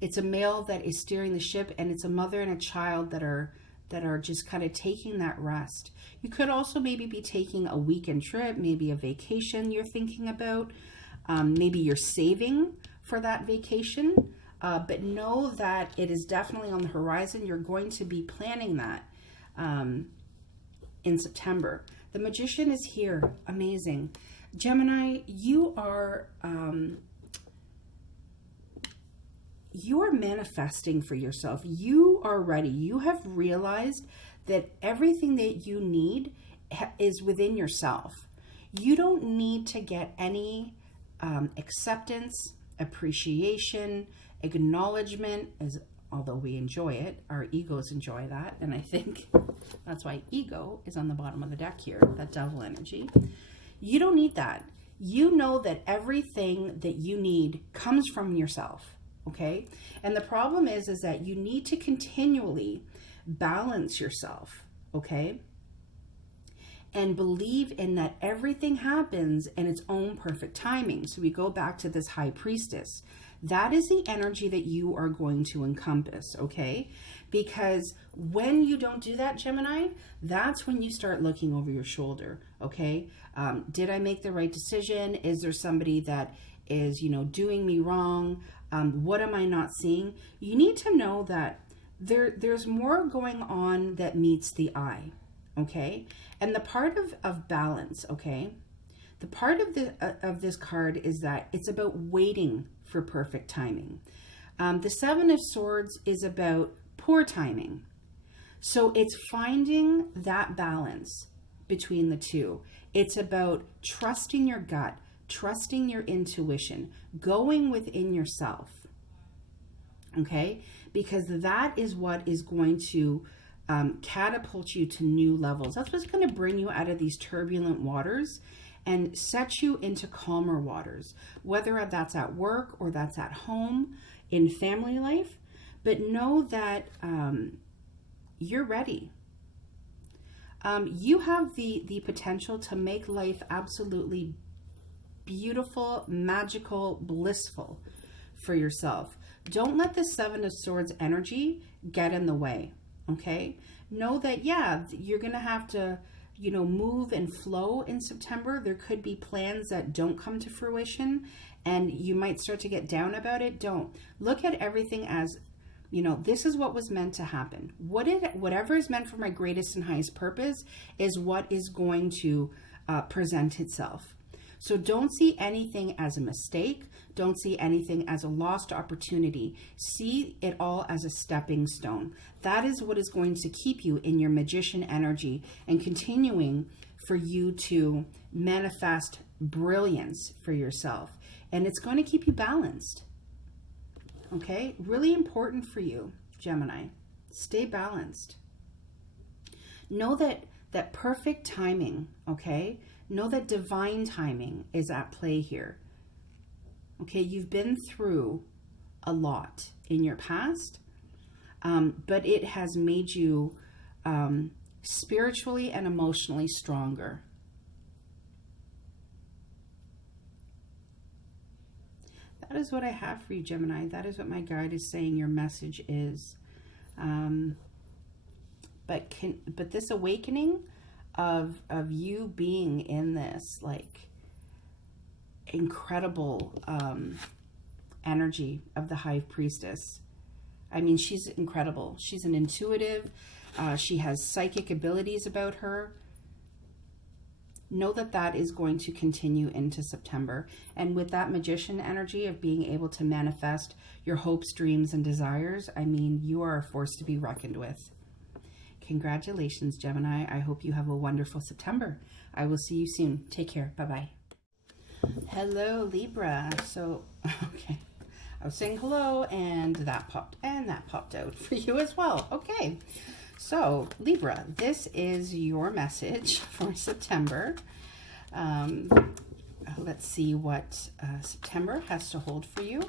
it's a male that is steering the ship, and it's a mother and a child that are just kind of taking that rest. You could also maybe be taking a weekend trip, maybe a vacation you're thinking about. Maybe you're saving for that vacation, but know that it is definitely on the horizon. You're going to be planning that in September. The Magician is here. Amazing. Gemini, you are manifesting for yourself. You are ready. You have realized that everything that you need is within yourself. You don't need to get any acceptance, appreciation, acknowledgement, although we enjoy it, our egos enjoy that, and I think that's why ego is on the bottom of the deck here, that devil energy. You don't need that. You know that everything that you need comes from yourself, okay? And the problem is that you need to continually balance yourself, okay? And believe in that everything happens in its own perfect timing. So we go back to this High Priestess. That is the energy that you are going to encompass, okay? Because when you don't do that, Gemini, that's when you start looking over your shoulder, okay? Did I make the right decision? Is there somebody that is, doing me wrong? What am I not seeing? You need to know that there's more going on that meets the eye, okay? And the part of balance, okay? The part of this card is that it's about waiting for perfect timing. The 7 of Swords is about poor timing. So it's finding that balance between the two. It's about trusting your gut, trusting your intuition, going within yourself, okay? Because that is what is going to catapult you to new levels. That's what's going to bring you out of these turbulent waters and set you into calmer waters, whether that's at work or that's at home, in family life. But know that you're ready. You have the potential to make life absolutely beautiful, magical, blissful for yourself. Don't let the 7 of Swords energy get in the way, okay? Know that, yeah, you're going to have to, move and flow in September. There could be plans that don't come to fruition and you might start to get down about it. Don't. Look at everything as, this is what was meant to happen. Whatever is meant for my greatest and highest purpose is what is going to present itself. So don't see anything as a mistake. Don't see anything as a lost opportunity. See it all as a stepping stone. That is what is going to keep you in your magician energy and continuing for you to manifest brilliance for yourself. And it's going to keep you balanced. Okay? Really important for you, Gemini. Stay balanced. Know that perfect timing, okay? Know that divine timing is at play here. Okay, you've been through a lot in your past, but it has made you spiritually and emotionally stronger. That is what I have for you, Gemini. That is what my guide is saying your message is. But this awakening of you being in this like incredible energy of the High Priestess. I mean, she's incredible. She's an intuitive. She has psychic abilities about her. Know that that is going to continue into September. And with that magician energy of being able to manifest your hopes, dreams, and desires, I mean, you are a force to be reckoned with. Congratulations, Gemini. I hope you have a wonderful September. I will see you soon. Take care. Bye-bye. Hello, Libra. So, okay. I was saying hello, and that popped out for you as well. Okay. So, Libra, this is your message for September. Let's see what September has to hold for you.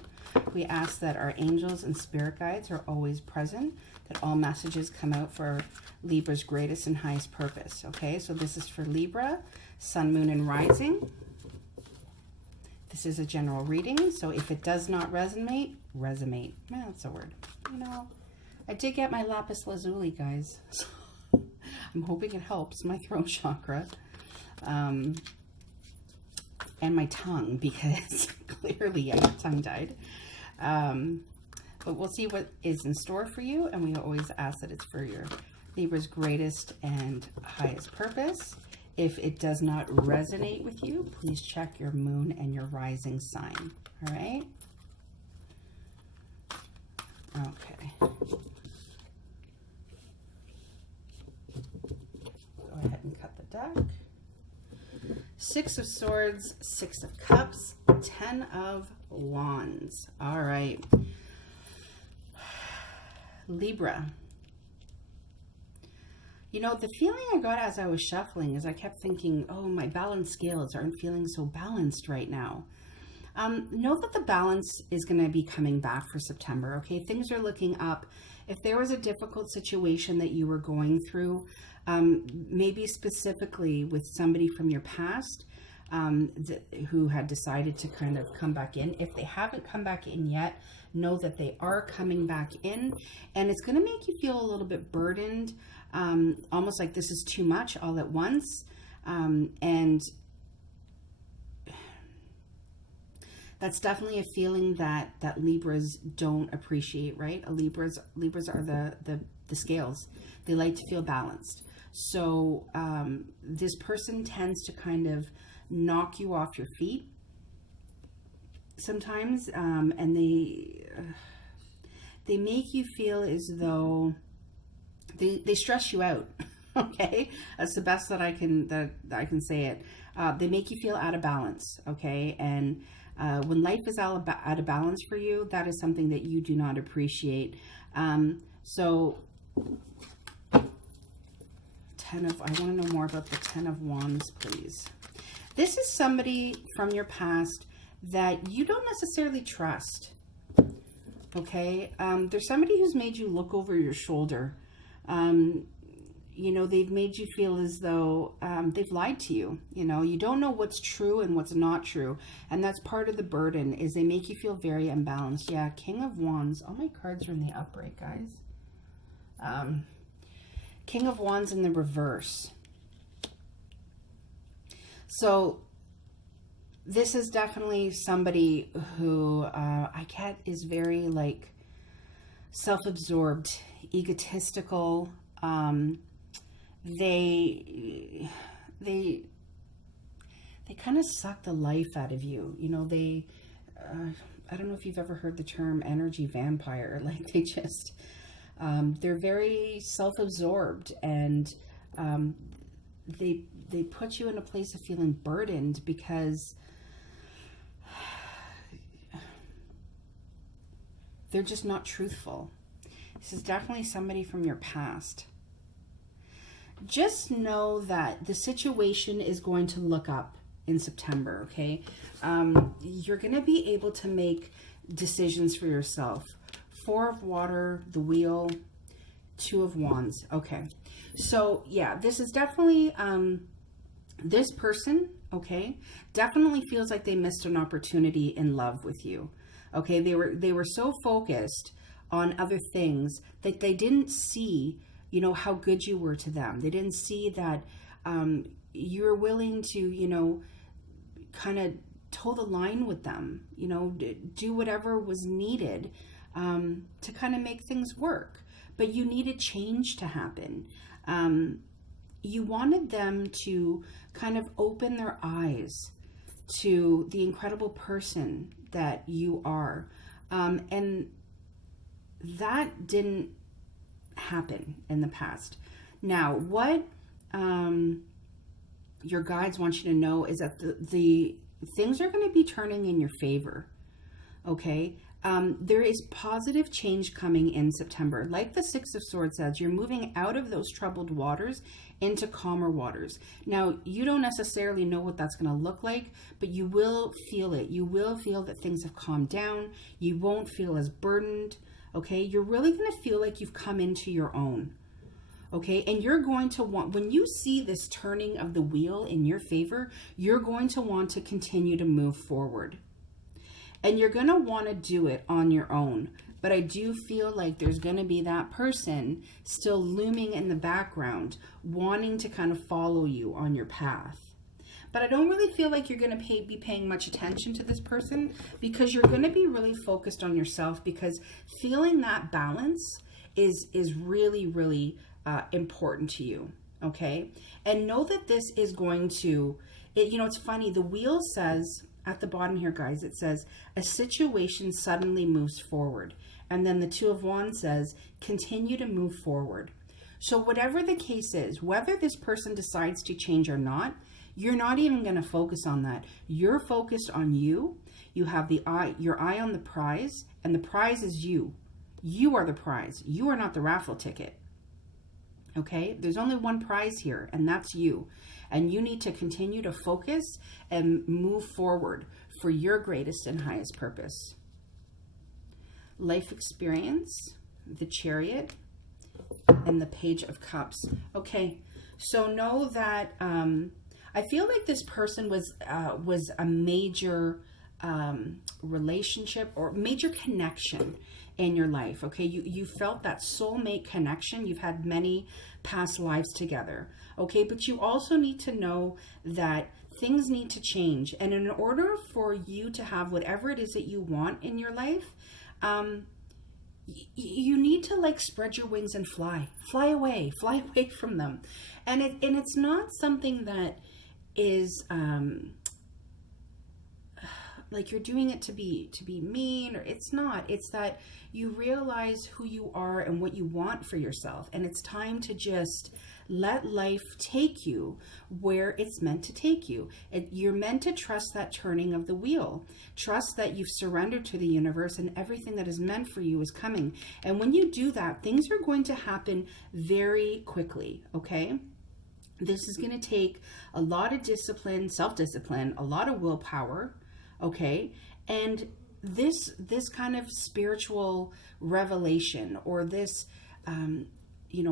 We ask that our angels and spirit guides are always present, that all messages come out for Libra's greatest and highest purpose. Okay, so this is for Libra, Sun, Moon, and Rising. This is a general reading, so if it does not resonate, that's a word. You know, I did get my lapis lazuli, guys. So I'm hoping it helps my throat chakra. And my tongue, because clearly I got tongue-tied. But we'll see what is in store for you, and we always ask that it's for your Libra's greatest and highest purpose. If it does not resonate with you, please check your moon and your rising sign. All right? Okay. Go ahead and cut the deck. Six of Swords, Six of Cups, 10 of Wands. All right. Libra. You know, the feeling I got as I was shuffling is I kept thinking, oh, my balance scales aren't feeling so balanced right now. Know that the balance is going to be coming back for September, okay? Things are looking up. If there was a difficult situation that you were going through, maybe specifically with somebody from your past who had decided to kind of come back in, if they haven't come back in yet, know that they are coming back in, and it's going to make you feel a little bit burdened, almost like this is too much all at once, and that's definitely a feeling that Libras don't appreciate, right? Libras are the scales. They like to feel balanced. So this person tends to kind of knock you off your feet sometimes, and they make you feel as though they stress you out. Okay, that's the best that I can say it. They make you feel out of balance. Okay, and when life is out of balance for you, that is something that you do not appreciate. So I want to know more about the 10 of Wands, please. This is somebody from your past that you don't necessarily trust. Okay, there's somebody who's made you look over your shoulder. You know, they've made you feel as though they've lied to you. You know, you don't know what's true and what's not true. And that's part of the burden, is they make you feel very unbalanced. Yeah, King of Wands. All my cards are in the upright, guys. King of Wands in the reverse. So this is definitely somebody who I get is very like self-absorbed, egotistical. They kind of suck the life out of you. You know, they, I don't know if you've ever heard the term energy vampire. Like they just, they're very self-absorbed, and they put you in a place of feeling burdened because they're just not truthful. This is definitely somebody from your past. Just know that the situation is going to look up in September, okay? You're going to be able to make decisions for yourself. 4 of water, the wheel, 2 of wands. Okay. So, yeah, this is definitely, this person, okay, definitely feels like they missed an opportunity in love with you. Okay, they were so focused on other things that they didn't see, you know, how good you were to them. They didn't see that you're willing to, you know, kind of toe the line with them, you know, do whatever was needed to kind of make things work. But you needed change to happen. You wanted them to kind of open their eyes to the incredible person that you are. And that didn't happen in the past. Now, what your guides want you to know is that the things are going to be turning in your favor. Okay? There is positive change coming in September. Like the 6 of Swords says, you're moving out of those troubled waters into calmer waters. Now, you don't necessarily know what that's going to look like, but you will feel it. You will feel that things have calmed down. You won't feel as burdened. Okay? You're really going to feel like you've come into your own. Okay? And you're going to want, when you see this turning of the wheel in your favor, you're going to want to continue to move forward. And you're going to want to do it on your own. But I do feel like there's going to be that person still looming in the background, wanting to kind of follow you on your path. But I don't really feel like you're going to be paying much attention to this person, because you're going to be really focused on yourself, because feeling that balance is really, really important to you. Okay? And know that this is going to, you know, it's funny. The wheel says, at the bottom here, guys, it says, a situation suddenly moves forward. And then the 2 of Wands says, continue to move forward. So whatever the case is, whether this person decides to change or not, you're not even going to focus on that. You're focused on you. You have your eye on the prize, and the prize is you. You are the prize. You are not the raffle ticket. Okay? There's only one prize here, and that's you. And you need to continue to focus and move forward for your greatest and highest purpose. Life experience, the Chariot, and the Page of Cups. Okay, so know that I feel like this person was a major relationship or major connection in your life. Okay, you felt that soulmate connection. You've had many past lives together. Okay, but you also need to know that things need to change. And in order for you to have whatever it is that you want in your life, you need to like spread your wings and fly away from them. And it's not something that is like you're doing it to be mean, or it's not. It's that you realize who you are and what you want for yourself, and it's time to just let life take you where it's meant to take you. You're meant to trust that turning of the wheel. Trust that you've surrendered to the universe, and everything that is meant for you is coming. And when you do that, things are going to happen very quickly, okay? This is going to take a lot of discipline, self-discipline, a lot of willpower, okay? And this kind of spiritual revelation, or this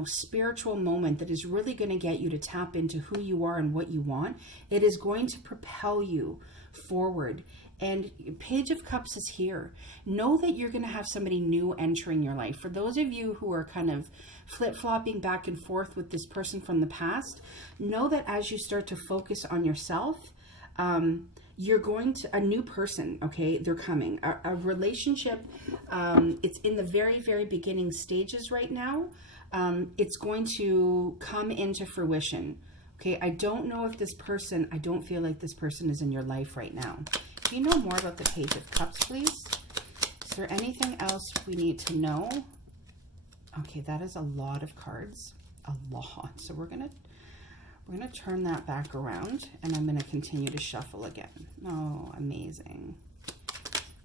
spiritual moment that is really going to get you to tap into who you are and what you want, it is going to propel you forward. And Page of Cups is here. Know that you're going to have somebody new entering your life. For those of you who are kind of flip-flopping back and forth with this person from the past, know that as you start to focus on yourself, you're going to, a new person, okay, they're coming. A relationship, it's in the very, very beginning stages right now. It's going to come into fruition, Okay, I don't know if this person, I don't feel like this person is in your life right now. Do you know more about the Page of Cups, please? Is there anything else we need to know? Okay, that is a lot of cards. A lot. So we're gonna turn that back around, and I'm gonna continue to shuffle again. Oh, amazing.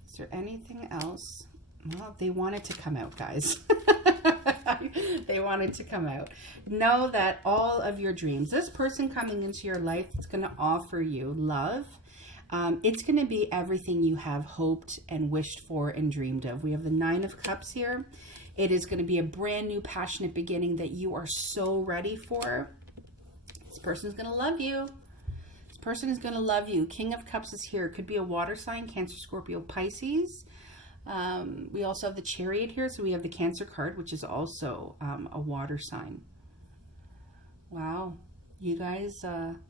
Is there anything else? Well, they wanted to come out, guys. They wanted to come out. Know that all of your dreams, this person coming into your life, is going to offer you love. It's going to be everything you have hoped and wished for and dreamed of. We have the Nine of Cups here. It is going to be a brand new, passionate beginning that you are so ready for. This person is going to love you. This person is going to love you. King of Cups is here. It could be a water sign, Cancer, Scorpio, Pisces. We also have the Chariot here, so we have the Cancer card, which is also a water sign. Wow, you guys have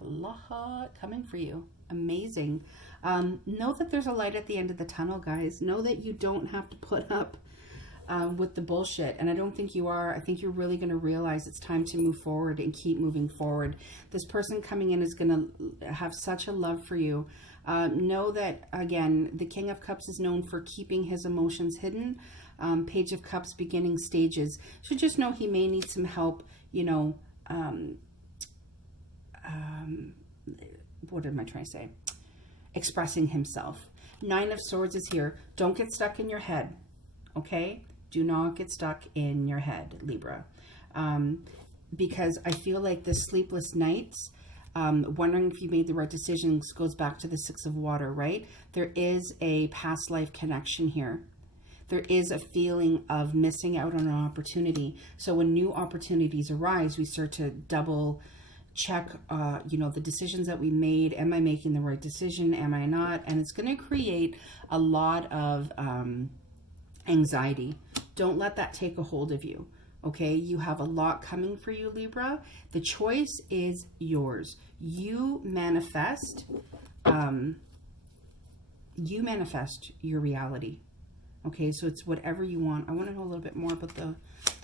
a lot coming for you. Amazing. Know that there's a light at the end of the tunnel, guys. Know that you don't have to put up with the bullshit, and I don't think you are. I think you're really going to realize it's time to move forward and keep moving forward. This person coming in is going to have such a love for you. Know that, again, the King of Cups is known for keeping his emotions hidden. Page of Cups, beginning stages. So just know he may need some help, you know, what am I trying to say? Expressing himself. Nine of Swords is here. Don't get stuck in your head, okay? Do not get stuck in your head, Libra. Because I feel like the sleepless nights, wondering if you made the right decisions, goes back to the Six of Water, right? There is a past life connection here. There is a feeling of missing out on an opportunity. So when new opportunities arise, we start to double check, you know, the decisions that we made. Am I making the right decision? Am I not? And it's going to create a lot of anxiety. Don't let that take a hold of you. Okay, you have a lot coming for you, Libra. The choice is yours. You manifest your reality. Okay, so it's whatever you want. I want to know a little bit more about the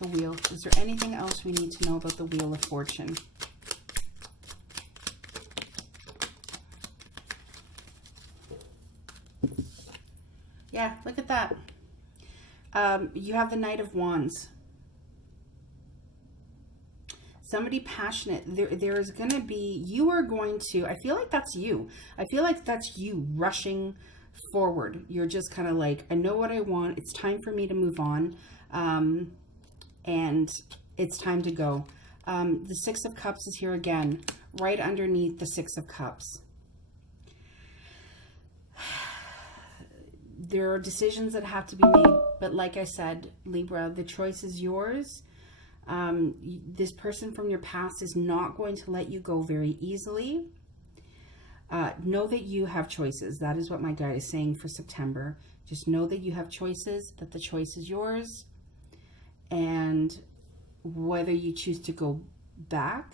wheel. Is there anything else we need to know about the Wheel of Fortune? Yeah, look at that. You have the Knight of Wands. Somebody passionate. There is going to be, you are going to, I feel like that's you. I feel like that's you rushing forward. You're just kind of like, I know what I want. It's time for me to move on. And it's time to go. The Six of Cups is here again, right underneath the Six of Cups. There are decisions that have to be made. But like I said, Libra, the choice is yours. This person from your past is not going to let you go very easily. Know that you have choices. That is what my guide is saying for September. Just know that you have choices, that the choice is yours. And whether you choose to go back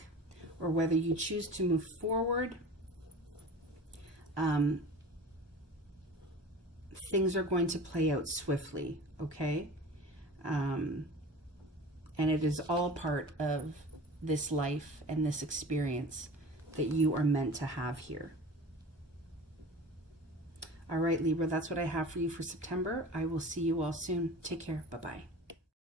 or whether you choose to move forward, things are going to play out swiftly, okay? And it is all part of this life and this experience that you are meant to have here. All right, Libra, that's what I have for you for September. I will see you all soon. Take care. Bye-bye.